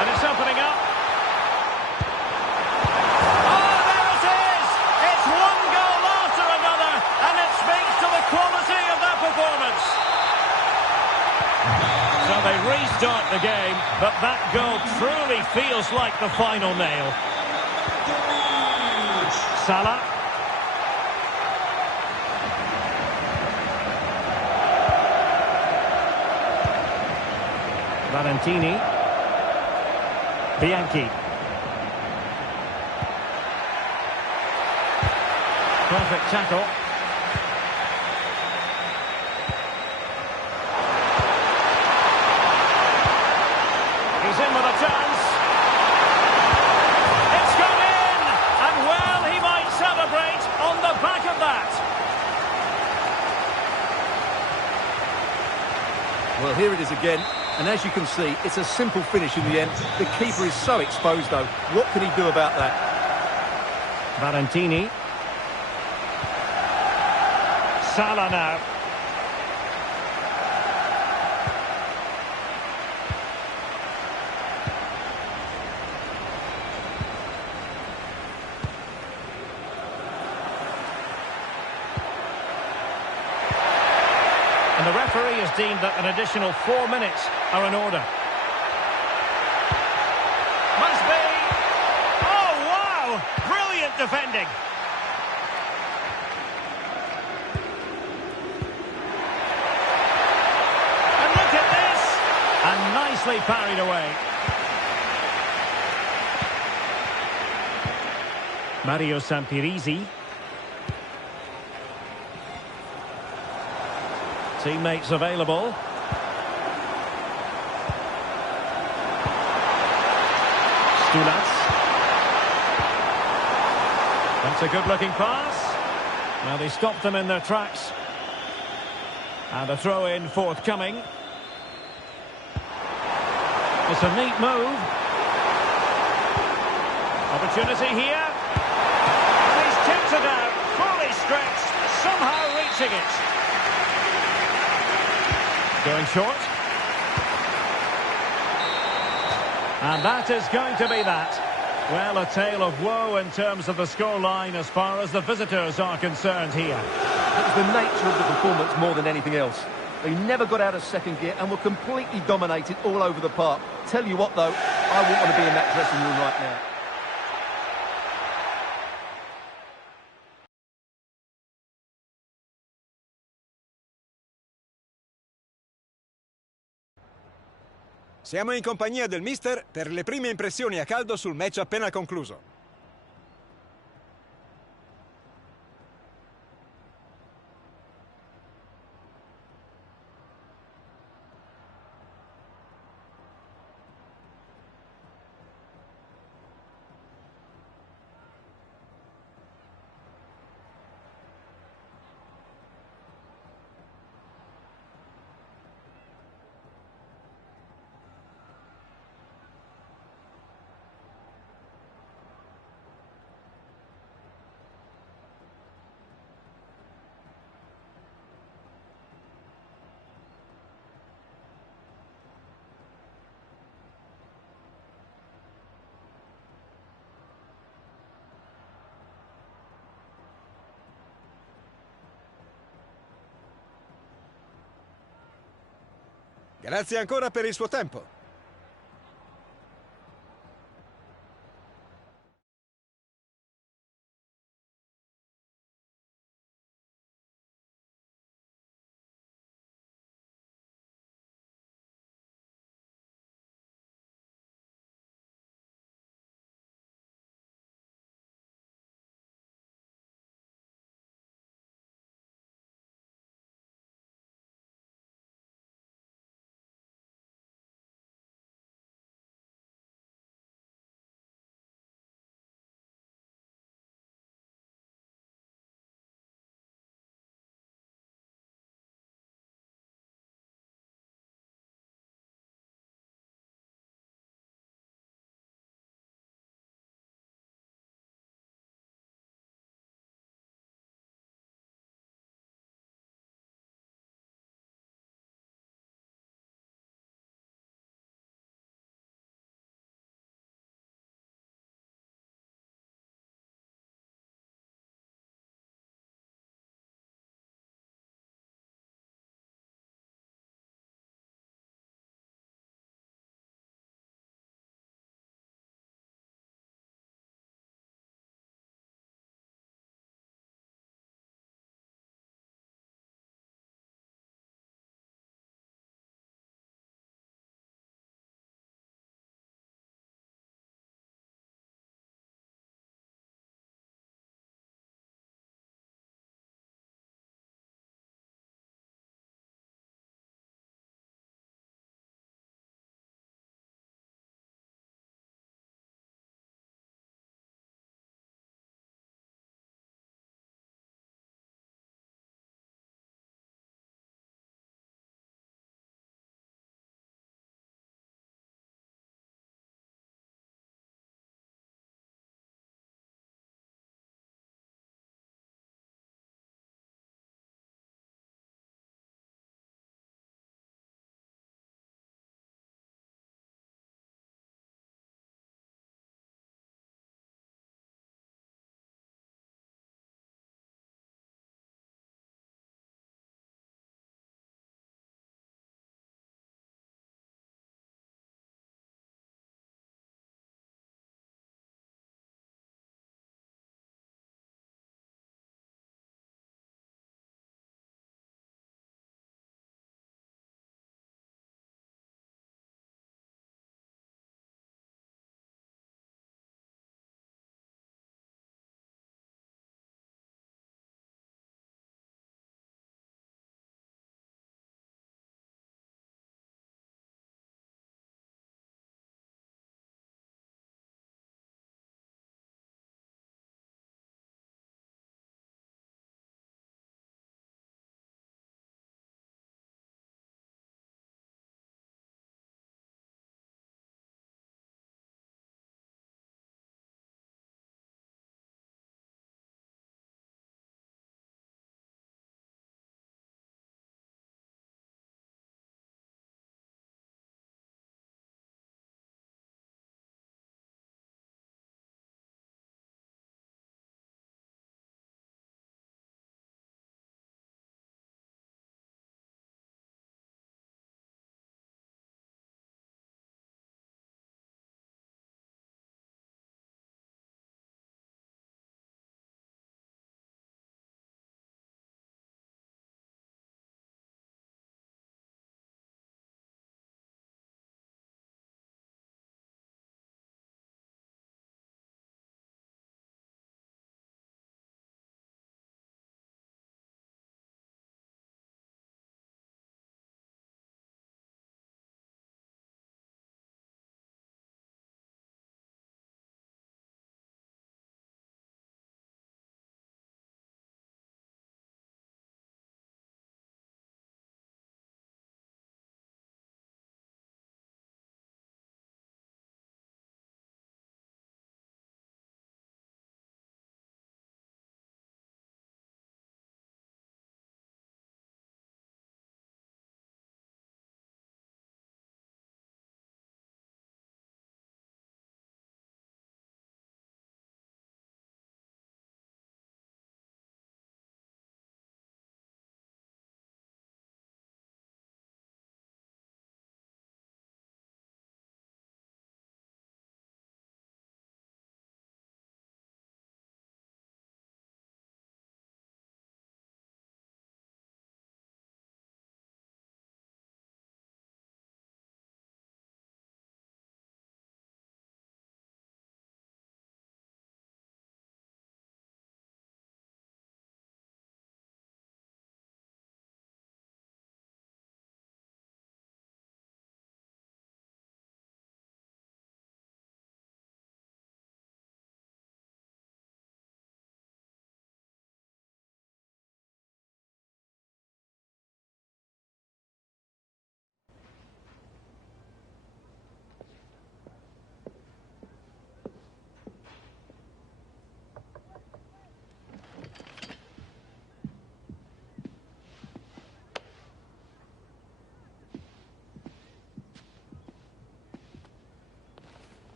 and it's opening up. Oh, there it is! It's one goal after another, and it speaks to the quality of that performance. So they restart the game, but that goal truly feels like the final nail. Salah. Valentini. Bianchi. Perfect tackle. He's in with a chance. It's gone in! And well, he might celebrate on the back of that. Well, here it is again. And as you can see, it's a simple finish in the end. The keeper is so exposed, though. What can he do about that? Valentini. Salah now. And the referee has deemed that an additional 4 minutes are in order. Must be. Oh, wow! Brilliant defending. And look at this! And nicely parried away. Mario Sampirisi. Teammates available. Stulatz. That's a good-looking pass. Now they stopped them in their tracks. And a throw-in forthcoming. It's a neat move. Opportunity here. And he's tipped it out, fully stretched, somehow reaching it. Going short. And that is going to be that. Well, a tale of woe in terms of the scoreline as far as the visitors are concerned here. It was the nature of the performance more than anything else. They never got out of second gear and were completely dominated all over the park. Tell you what, though, I wouldn't want to be in that dressing room right now. Siamo in compagnia del mister per le prime impressioni a caldo sul match appena concluso. Grazie ancora per il suo tempo.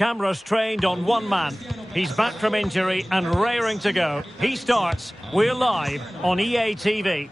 Cameras trained on one man. He's back from injury and raring to go. He starts. We're live on EA TV.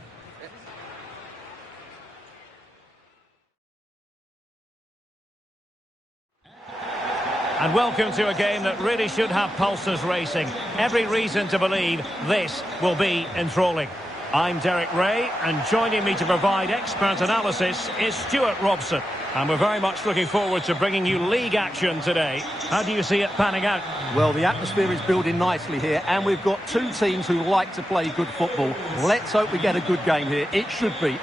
And welcome to a game that really should have pulses racing. Every reason to believe this will be enthralling. I'm Derek Ray, and joining me to provide expert analysis is Stuart Robson. And we're very much looking forward to bringing you league action today. How do you see it panning out? Well, the atmosphere is building nicely here, and we've got two teams who like to play good football. Let's hope we get a good game here. It should be.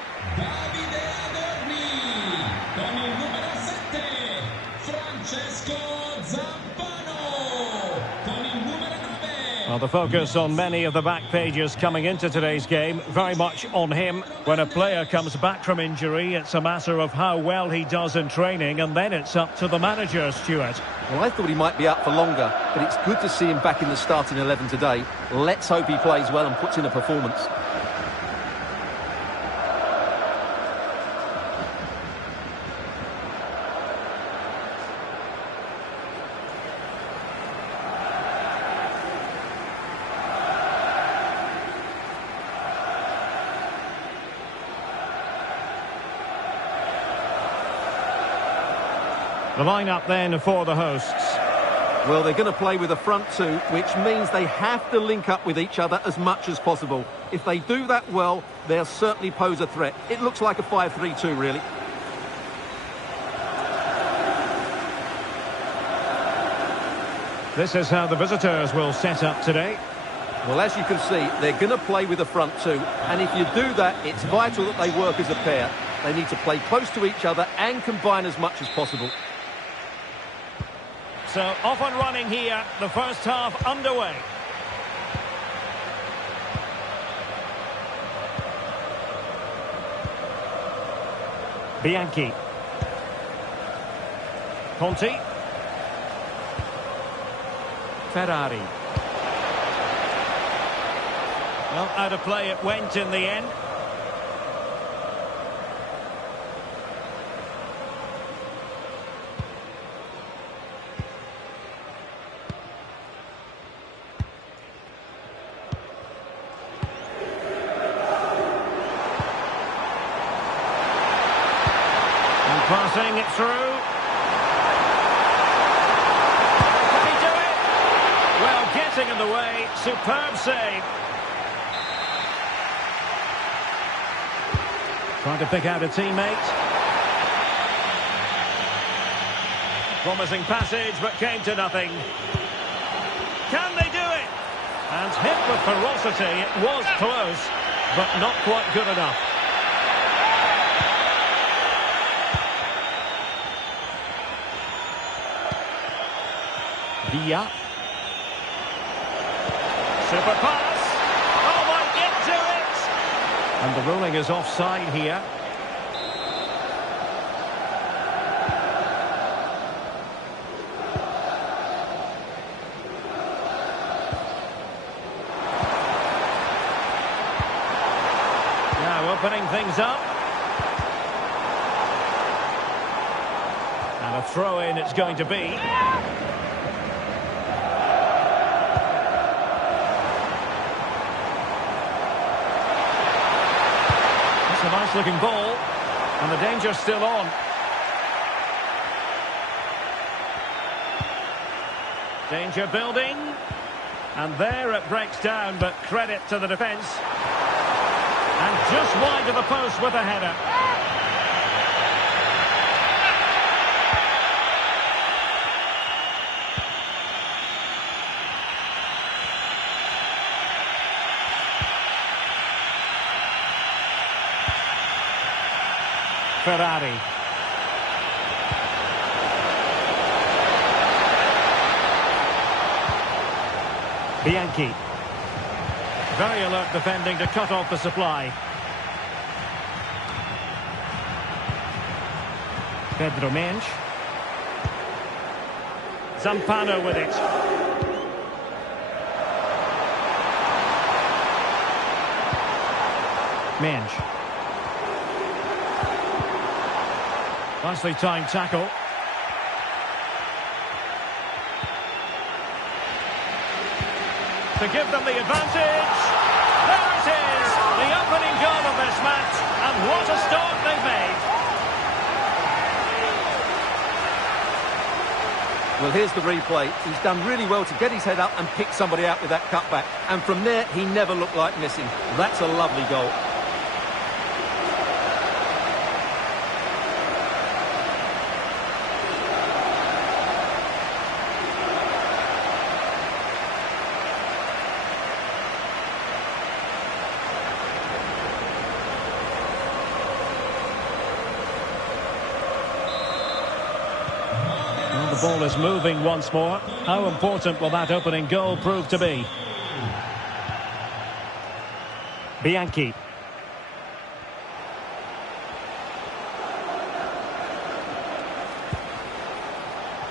Well, the focus on many of the back pages coming into today's game, very much on him. When a player comes back from injury, it's a matter of how well he does in training, and then it's up to the manager, Stuart. Well, I thought he might be out for longer, but it's good to see him back in the starting 11 today. Let's hope he plays well and puts in a performance. The lineup then for the hosts. Well, they're going to play with a front two, which means they have to link up with each other as much as possible. If they do that well, they'll certainly pose a threat. It looks like a 5-3-2, really. This is how the visitors will set up today. Well, as you can see, they're going to play with a front two. And if you do that, it's vital that they work as a pair. They need to play close to each other and combine as much as possible. So off and running here, the first half underway. Bianchi. Conti. Ferrari. Well, out of play it went in the end. Passing it through. Can he do it? Well, getting in the way. Superb save. Trying to pick out a teammate. Promising passage, but came to nothing. Can they do it? And hit with ferocity. It was close, but not quite good enough. Villa. Super pass. Oh, might get to it. And the ruling is offside here. Now opening things up. And a throw-in it's going to be. A nice-looking ball, and the danger's still on. Danger building, and there it breaks down, but credit to the defence. And just wide of the post with a header. Ferrari. Bianchi. Very alert defending to cut off the supply. Pedro Mensch. Zampano with it. Mensch. Nicely timed tackle. to give them the advantage. There it is, the opening goal of this match, and what a start they've made. Well, here's the replay. He's done really well to get his head up and pick somebody out with that cutback. And from there, he never looked like missing. That's a lovely goal. The ball is moving once more. How important will that opening goal prove to be? Bianchi.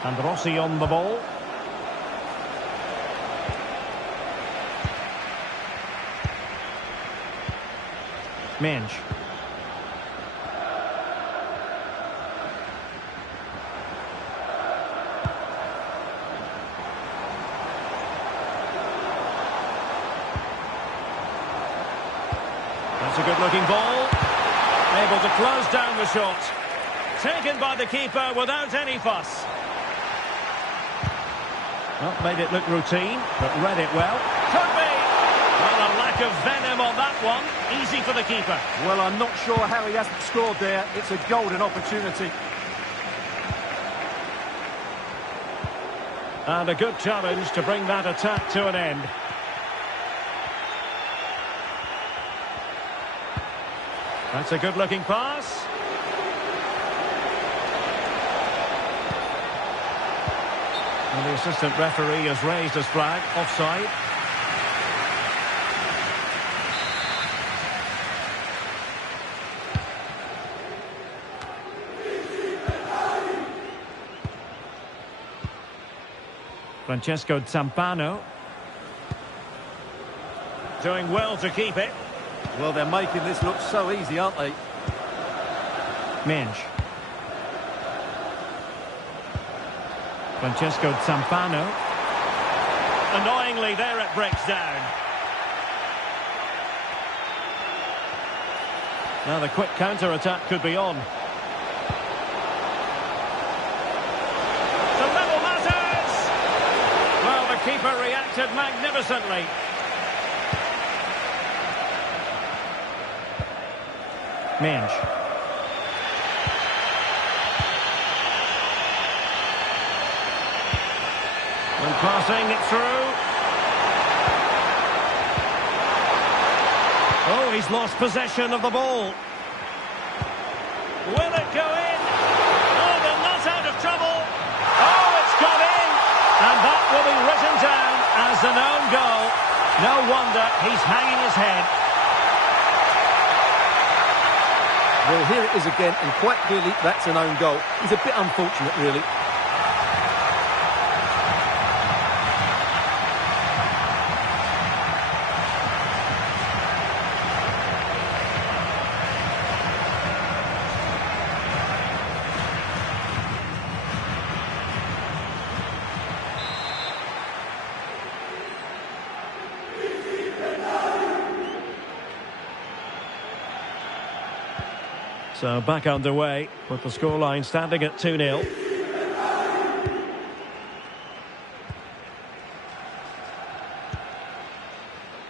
And Rossi on the ball. Mensch. That's a good-looking ball. Able to close down the shot. Taken by the keeper without any fuss. Not made it look routine, but read it well. Could be. Well, a lack of venom on that one. Easy for the keeper. Well, I'm not sure how he hasn't scored there. It's a golden opportunity. And a good challenge to bring that attack to an end. That's a good-looking pass. And the assistant referee has raised his flag. Offside. Francesco Zampano. Doing well to keep it. Well, they're making this look so easy, aren't they? Mensch. Francesco Zampano. Annoyingly, there it breaks down. Now the quick counter-attack could be on. The level matters! Well, the keeper reacted magnificently. Mensch. And passing it through. Oh, he's lost possession of the ball. Will it go in? Oh, they're not out of trouble. Oh, it's gone in. And that will be written down as an own goal. No wonder he's hanging his head. Well, here it is again, and quite clearly that's an own goal. It's a bit unfortunate, really. So back underway with the scoreline standing at 2-0.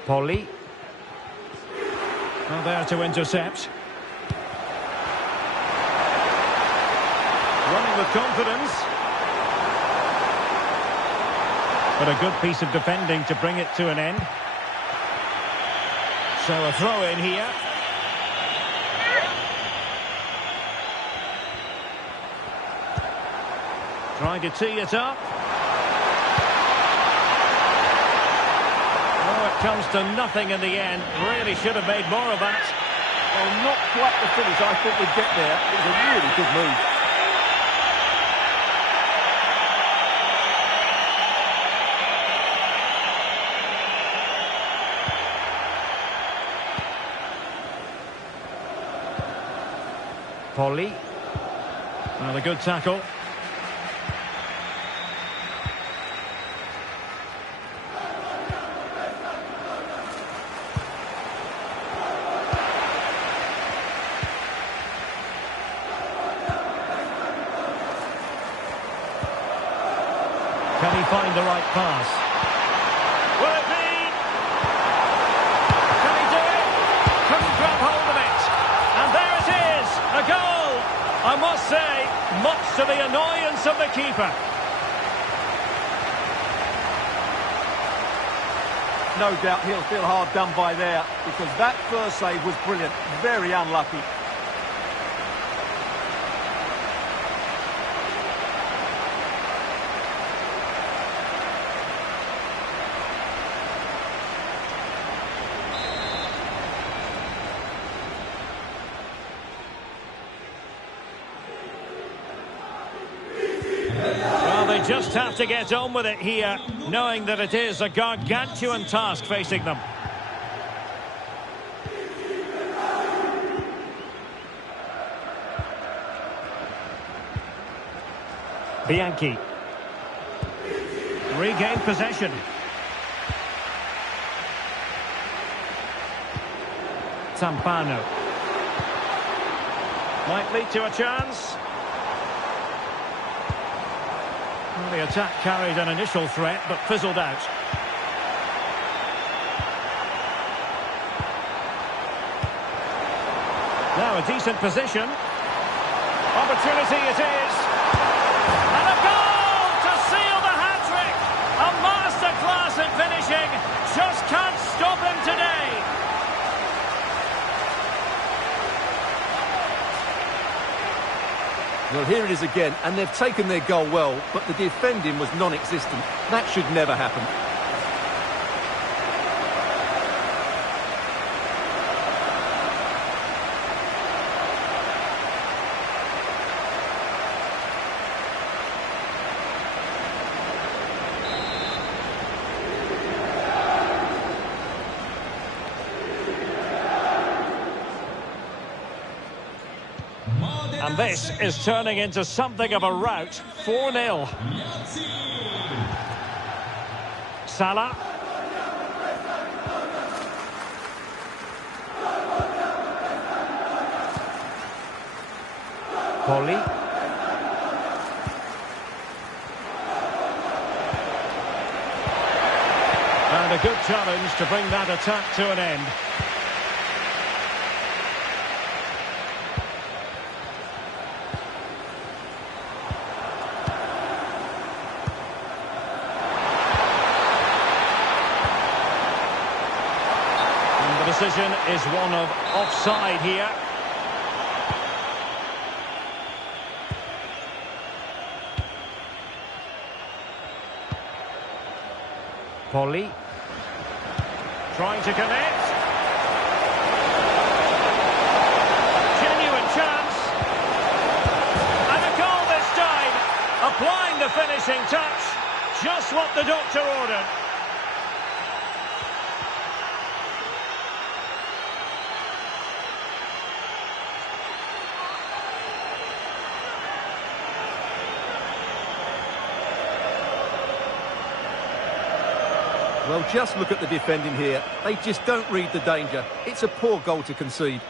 Polly. Now there to intercept. Running with confidence. But a good piece of defending to bring it to an end. So a throw in here. Trying to tee it up. Oh, it comes to nothing in the end. Really should have made more of that. Well, not quite the finish I thought we'd get there. It was a really good move. Polly. Another good tackle. find the right pass. Will it be? Can he do it? Couldn't grab hold of it. And there it is, a goal. I must say, much to the annoyance of the keeper. No doubt he'll feel hard done by there, because that first save was brilliant. Very unlucky. They just have to get on with it here, knowing that it is a gargantuan task facing them. Bianchi. Regained possession. Zampano. Might lead to a chance. Well, the attack carried an initial threat, but fizzled out. Now a decent position. Opportunity it is. And a goal to seal the hat-trick. A masterclass in finishing. Just can't stop him today. Well, here it is again, and they've taken their goal well, but the defending was non-existent. That should never happen. And this is turning into something of a rout. 4-0. Salah. Poli. And a good challenge to bring that attack to an end. Decision is one of offside here. Poli trying to connect. Genuine chance. And a goal this time. Applying the finishing touch. Just what the doctor ordered. Well, just look at the defending here. They just don't read the danger. It's a poor goal to concede.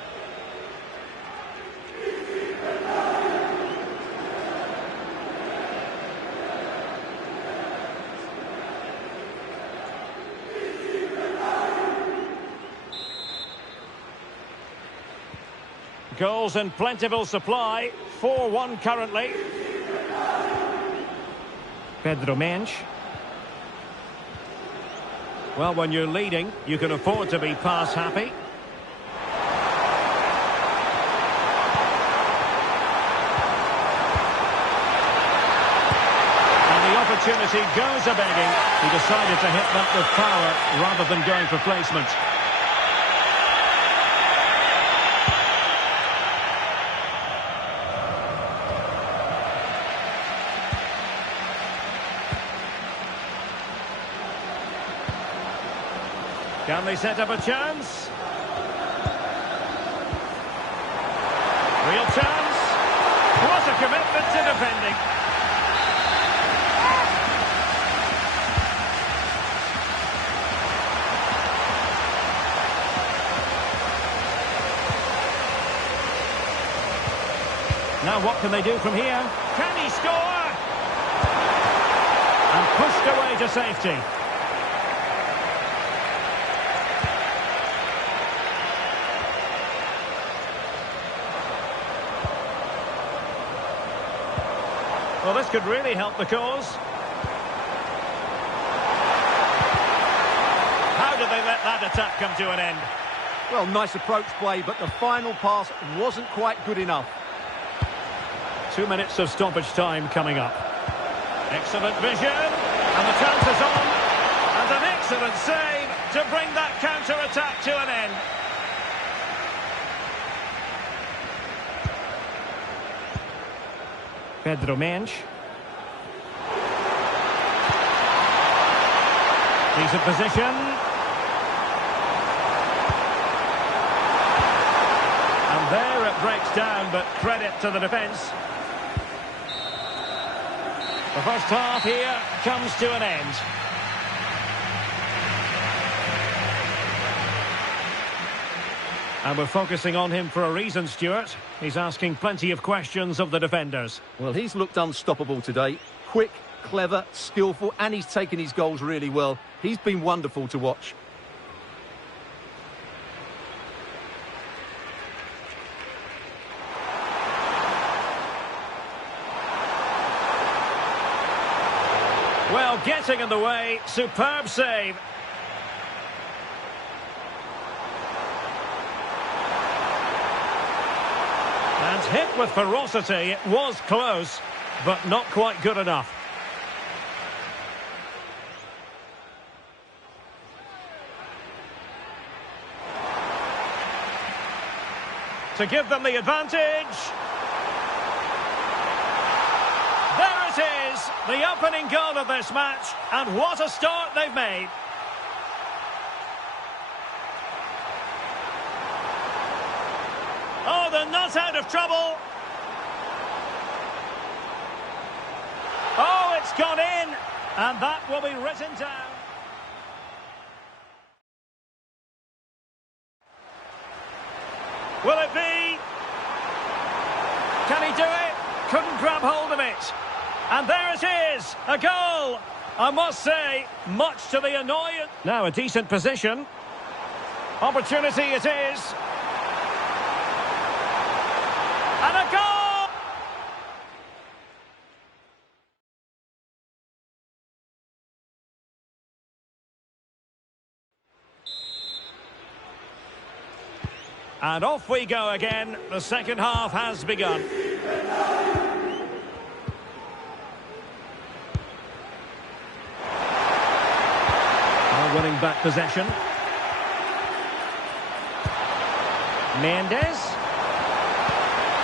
Goals in plentiful supply. 4-1 currently. Pedro Mensch. Well, when you're leading, you can afford to be pass happy. And the opportunity goes a-begging. He decided to hit that with power rather than going for placement. Can they set up a chance? Real chance. What a commitment to defending. Now what can they do from here? Can he score? And Pushed away to safety. Well, this could really help the cause. How did they let that attack come to an end? Well, nice approach play, but the final pass wasn't quite good enough. 2 minutes of stoppage time coming up. Excellent vision, and the chance is on. And an excellent save to bring that counter-attack to an end. Pedro Mensch. Decent position. And there it breaks down, but credit to the defence. The first half here comes to an end. And we're focusing on him for a reason, Stuart. He's asking plenty of questions of the defenders. Well, he's looked unstoppable today. Quick, clever, skillful, and he's taken his goals really well. He's been wonderful to watch. Well, getting in the way, superb save. And hit with ferocity, it was close, but not quite good enough. To give them the advantage. There it is, the opening goal of this match, and what a start they've made. Oh, they're not out of trouble. Oh, it's gone in, and that will be written down. Will it be? Can he do it? Couldn't grab hold of it. And there it is, a goal. I must say, much to the annoyance. Now a decent position. Opportunity it is. And a goal! And off we go again. The second half has begun. Winning back possession. Mendes.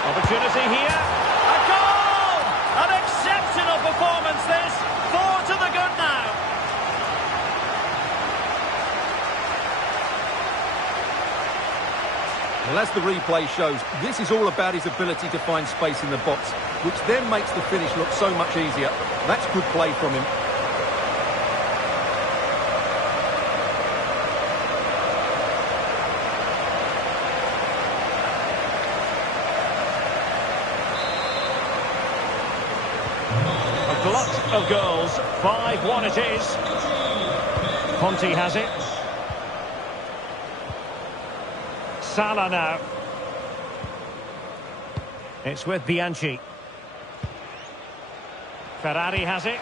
Opportunity here. A goal! An exceptional performance this. 4 to the good now. Well, as the replay shows, this is all about his ability to find space in the box, which then makes the finish look so much easier. That's good play from him. Glut of goals, 5-1 it is. Conte has it. Salah now. It's with Bianchi. Ferrari has it.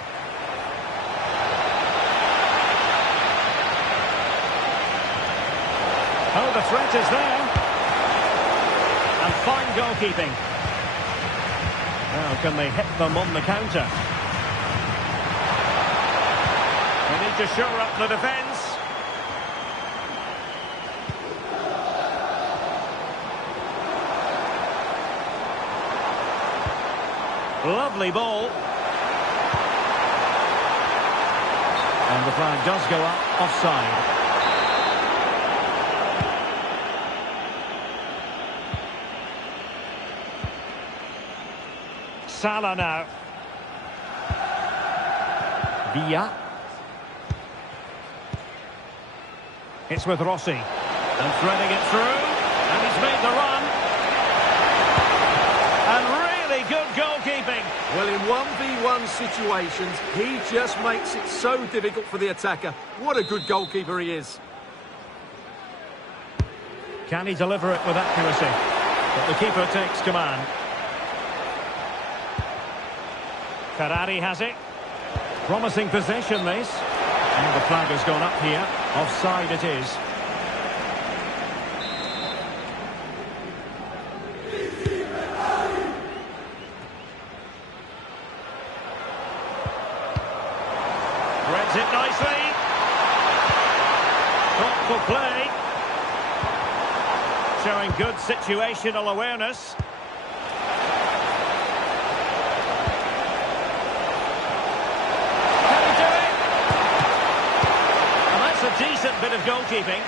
Oh, the threat is there. And fine goalkeeping. Now, can they hit them on the counter? They need to shore up the defence. Lovely ball. And the flag does go up, offside. Salah now. Villa. It's with Rossi. And threading it through. And he's made the run. And really good goalkeeping. Well, in 1v1 these situations, he just makes it so difficult for the attacker. What a good goalkeeper he is. Can he deliver it with accuracy? But the keeper takes command. Ferrari has it. Promising possession, this. And the flag has gone up here. Offside it is. Threads it nicely. Thoughtful play. Showing good situational awareness. Can he do it? And that's a decent bit of goalkeeping.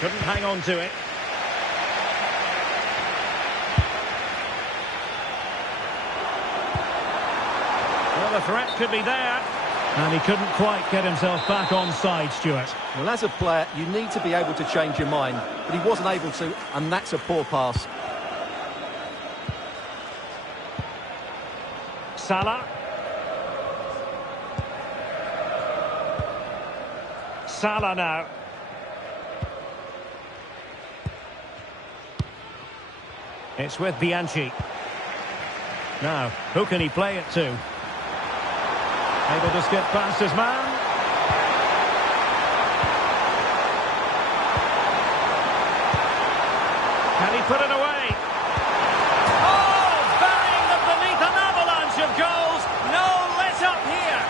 Couldn't hang on to it. Well, the threat could be there. And he couldn't quite get himself back on side, Stuart. Well, as a player, you need to be able to change your mind, but he wasn't able to, and that's a poor pass. Salah. Salah now. It's with Bianchi. Now, who can he play it to? Able to skip past his man. Can he put it away? Oh, burying them beneath an avalanche of goals. No let up here.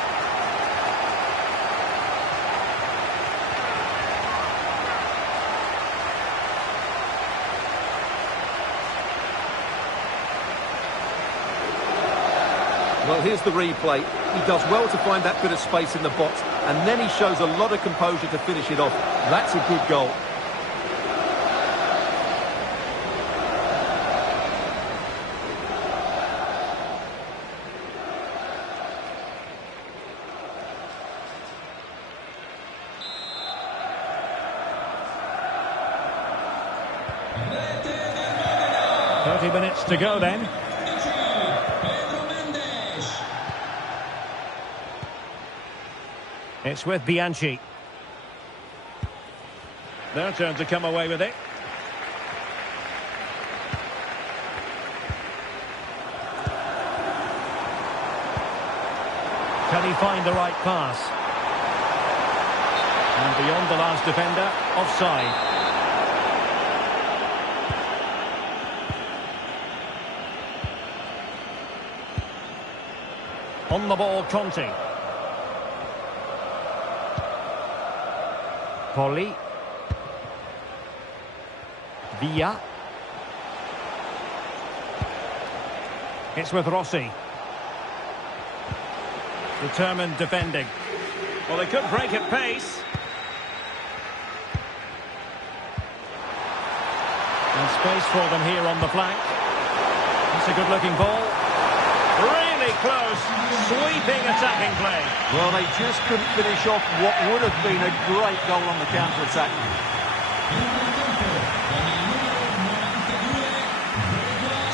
Well, here's the replay. He does well to find that bit of space in the box, and then he shows a lot of composure to finish it off. That's a good goal. Rete del Modena. 30 minutes to go then. It's with Bianchi. Their turn to come away with it. Can he find the right pass? And beyond the last defender, offside. On the ball, Conte. Poli. Villa. It's with Rossi. Determined defending. Well, they could break at pace. And space for them here on the flank. That's a good-looking ball. Really close, sweeping attacking play. Well, they just couldn't finish off what would have been a great goal on the counter-attack.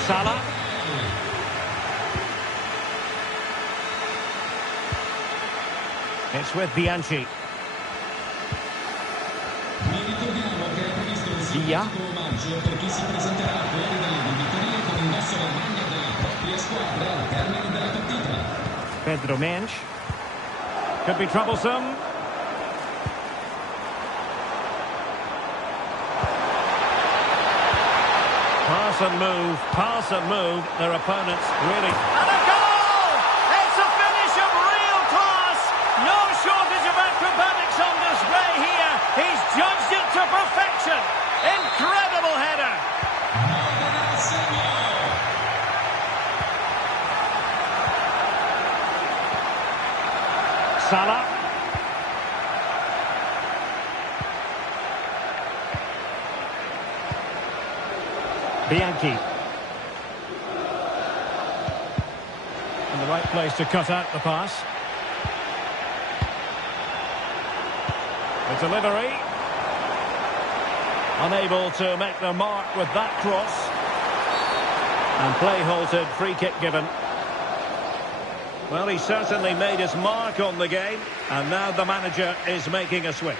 Salah. It's with Bianchi. Villa. Omaggio per chi si presenterà fuori dalle debitorie con indosso la maglia della propria squadra al termine della partita. Pedro Mensch. Could be troublesome. Pass and move. Their opponents really... And a goal! It's a finish of real class! No shortage of acrobatics on display here. He's judged it to perfection. Incredible header. Salah. Bianchi. In the right place to cut out the pass. The delivery. Unable to make the mark with that cross. And play halted, free kick given. Well, he certainly made his mark on the game. And now the manager is making a switch.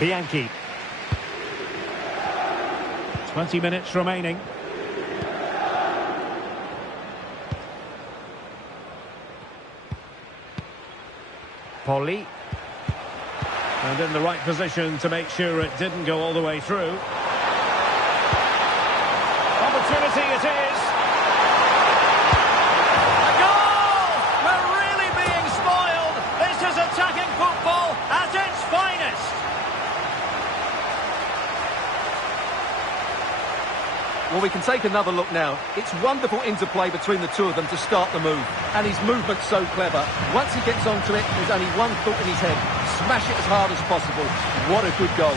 Bianchi. 20 minutes remaining. Poli. And in the right position to make sure it didn't go all the way through. Opportunity it is. A goal! We're really being spoiled. This is attacking football at its finest. Well, we can take another look now. It's wonderful interplay between the two of them to start the move. And his movement's so clever. Once he gets onto it, there's only one thought in his head. Smash it as hard as possible. What a good goal.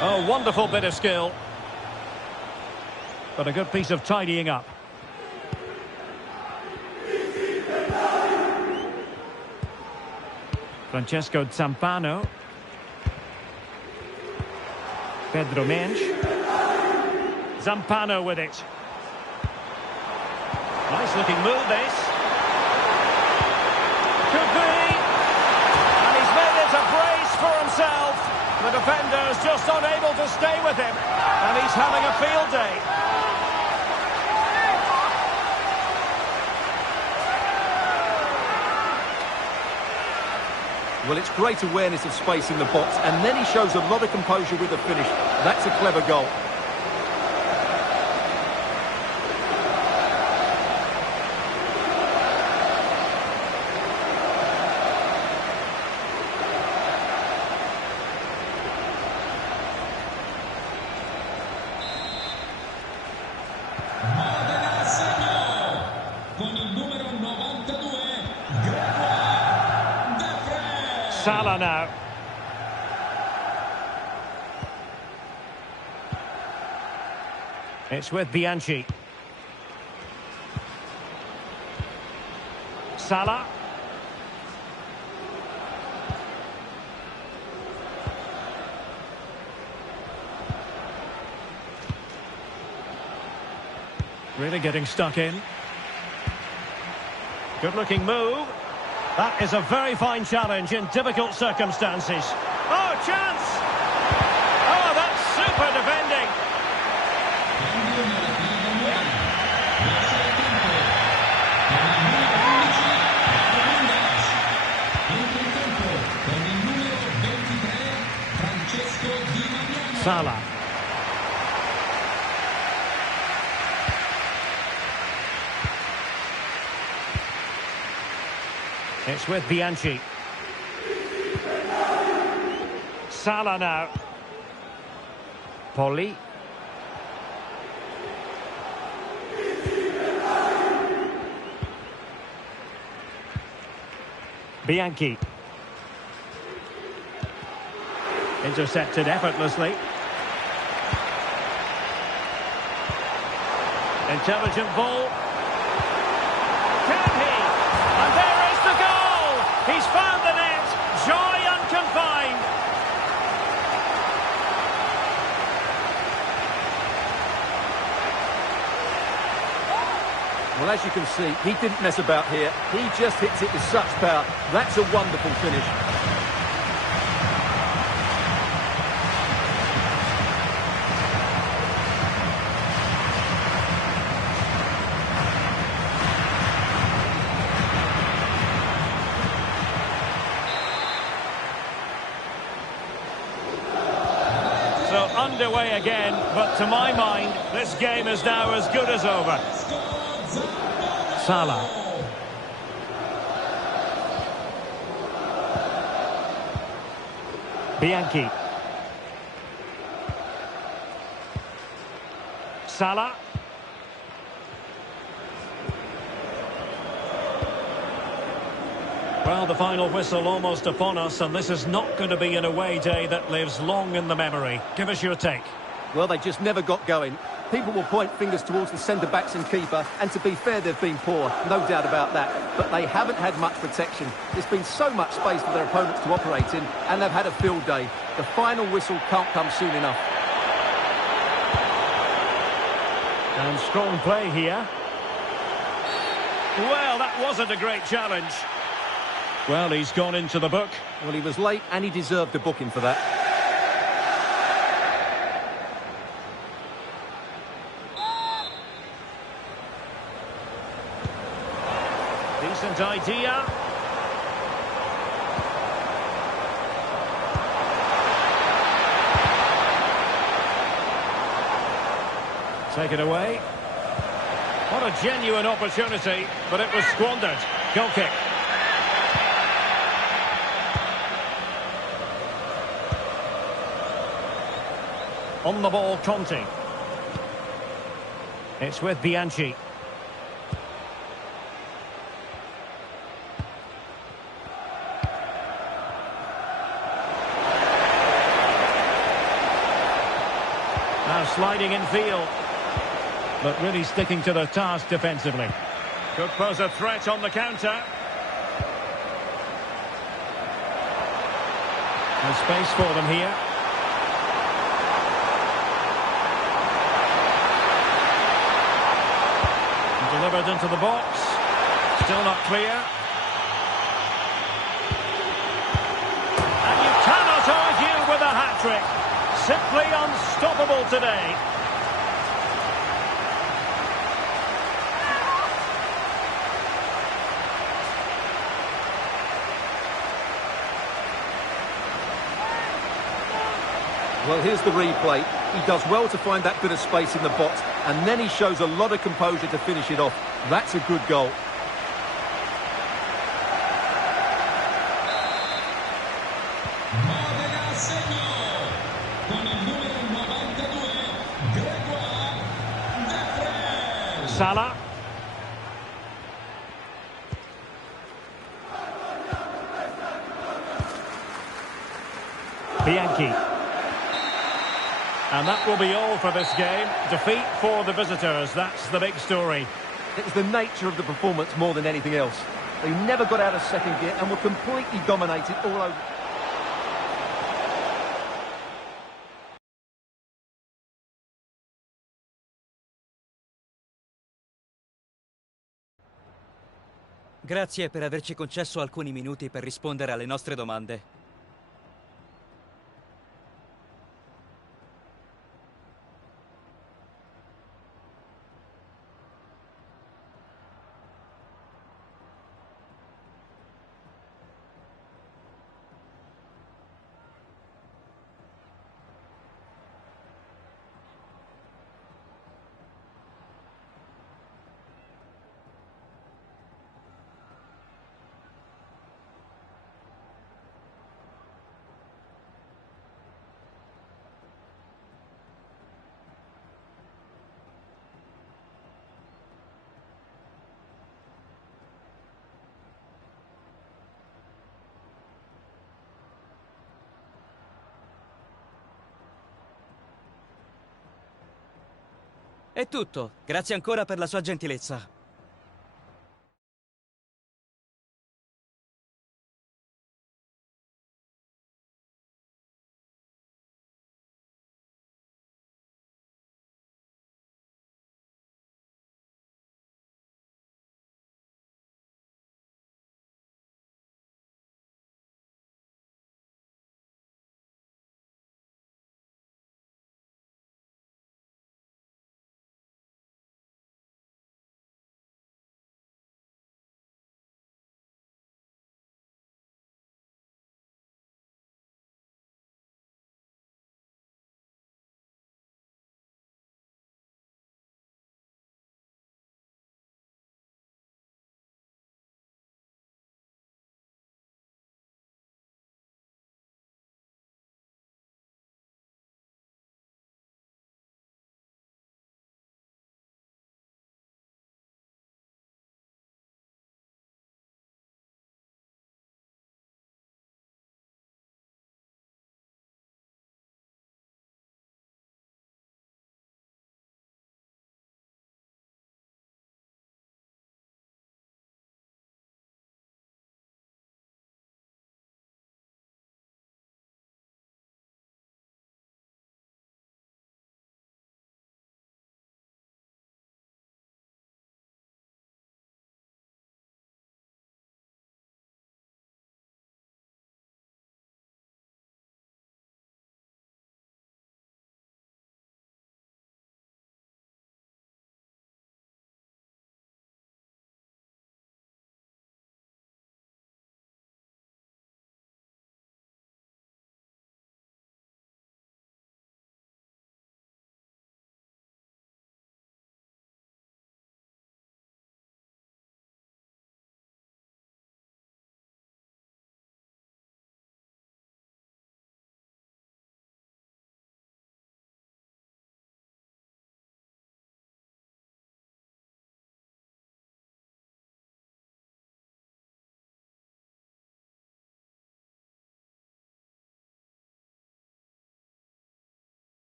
Oh, wonderful bit of skill. But a good piece of tidying up. Francesco Zampano. Pedro Mensch. Zampano with it. Nice looking move this. Could be. And he's made it a brace for himself. The defender's just unable to stay with him. And he's having a field day. Well, it's great awareness of space in the box, and then he shows a lot of composure with the finish. That's a clever goal. Salah now. It's with Bianchi. Salah. Really getting stuck in. Good looking move. That is a very fine challenge in difficult circumstances. Oh, chance! Oh, that's super defending. Salah. It's with Bianchi. Salah now. Poli. Bianchi. Intercepted effortlessly. Intelligent ball. Can he? And there is the goal! He's found the net. Joy unconfined. Well, as you can see, he didn't mess about here. He just hits it with such power. That's a wonderful finish. So underway again, but to my mind, this game is now as good as over. Salah. Bianchi. Salah. Well, the final whistle almost upon us, and this is not going to be an away day that lives long in the memory. Give us your take. Well, they just never got going. People will point fingers towards the centre-backs and keeper, and to be fair, they've been poor, no doubt about that. But they haven't had much protection. There's been so much space for their opponents to operate in, and they've had a field day. The final whistle can't come soon enough. And strong play here. Well, that wasn't a great challenge. Well, he's gone into the book. Well, he was late, and he deserved a booking for that. Decent idea. Take it away. What a genuine opportunity, but it was squandered. Goal kick. On the ball, Conte. It's with Bianchi. Now sliding in field, but really sticking to the task defensively. Could pose a threat on the counter. There's space for them here. Delivered into the box. Still not clear. And you cannot argue with a hat-trick. Simply unstoppable today. Well, here's the replay. He does well to find that bit of space in the box, and then he shows a lot of composure to finish it off. That's a good goal. Salah. Bianchi. And that will be all for this game. Defeat for the visitors. That's the big story. It was the nature of the performance more than anything else. They never got out of second gear and were completely dominated all over. Grazie per averci concesso alcuni minuti per rispondere alle nostre domande. È tutto. Grazie ancora per la sua gentilezza.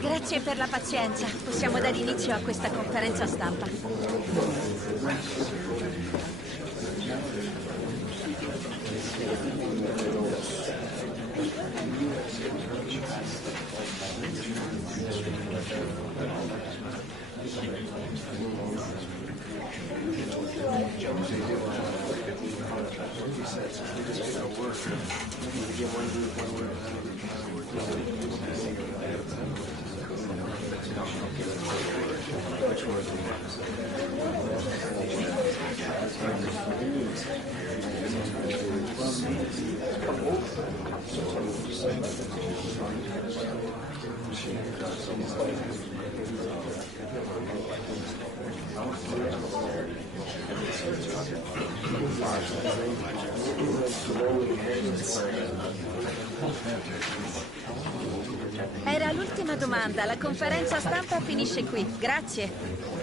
Grazie per la pazienza. Possiamo dare inizio a questa conferenza stampa. Era l'ultima domanda. La conferenza stampa finisce qui. Grazie.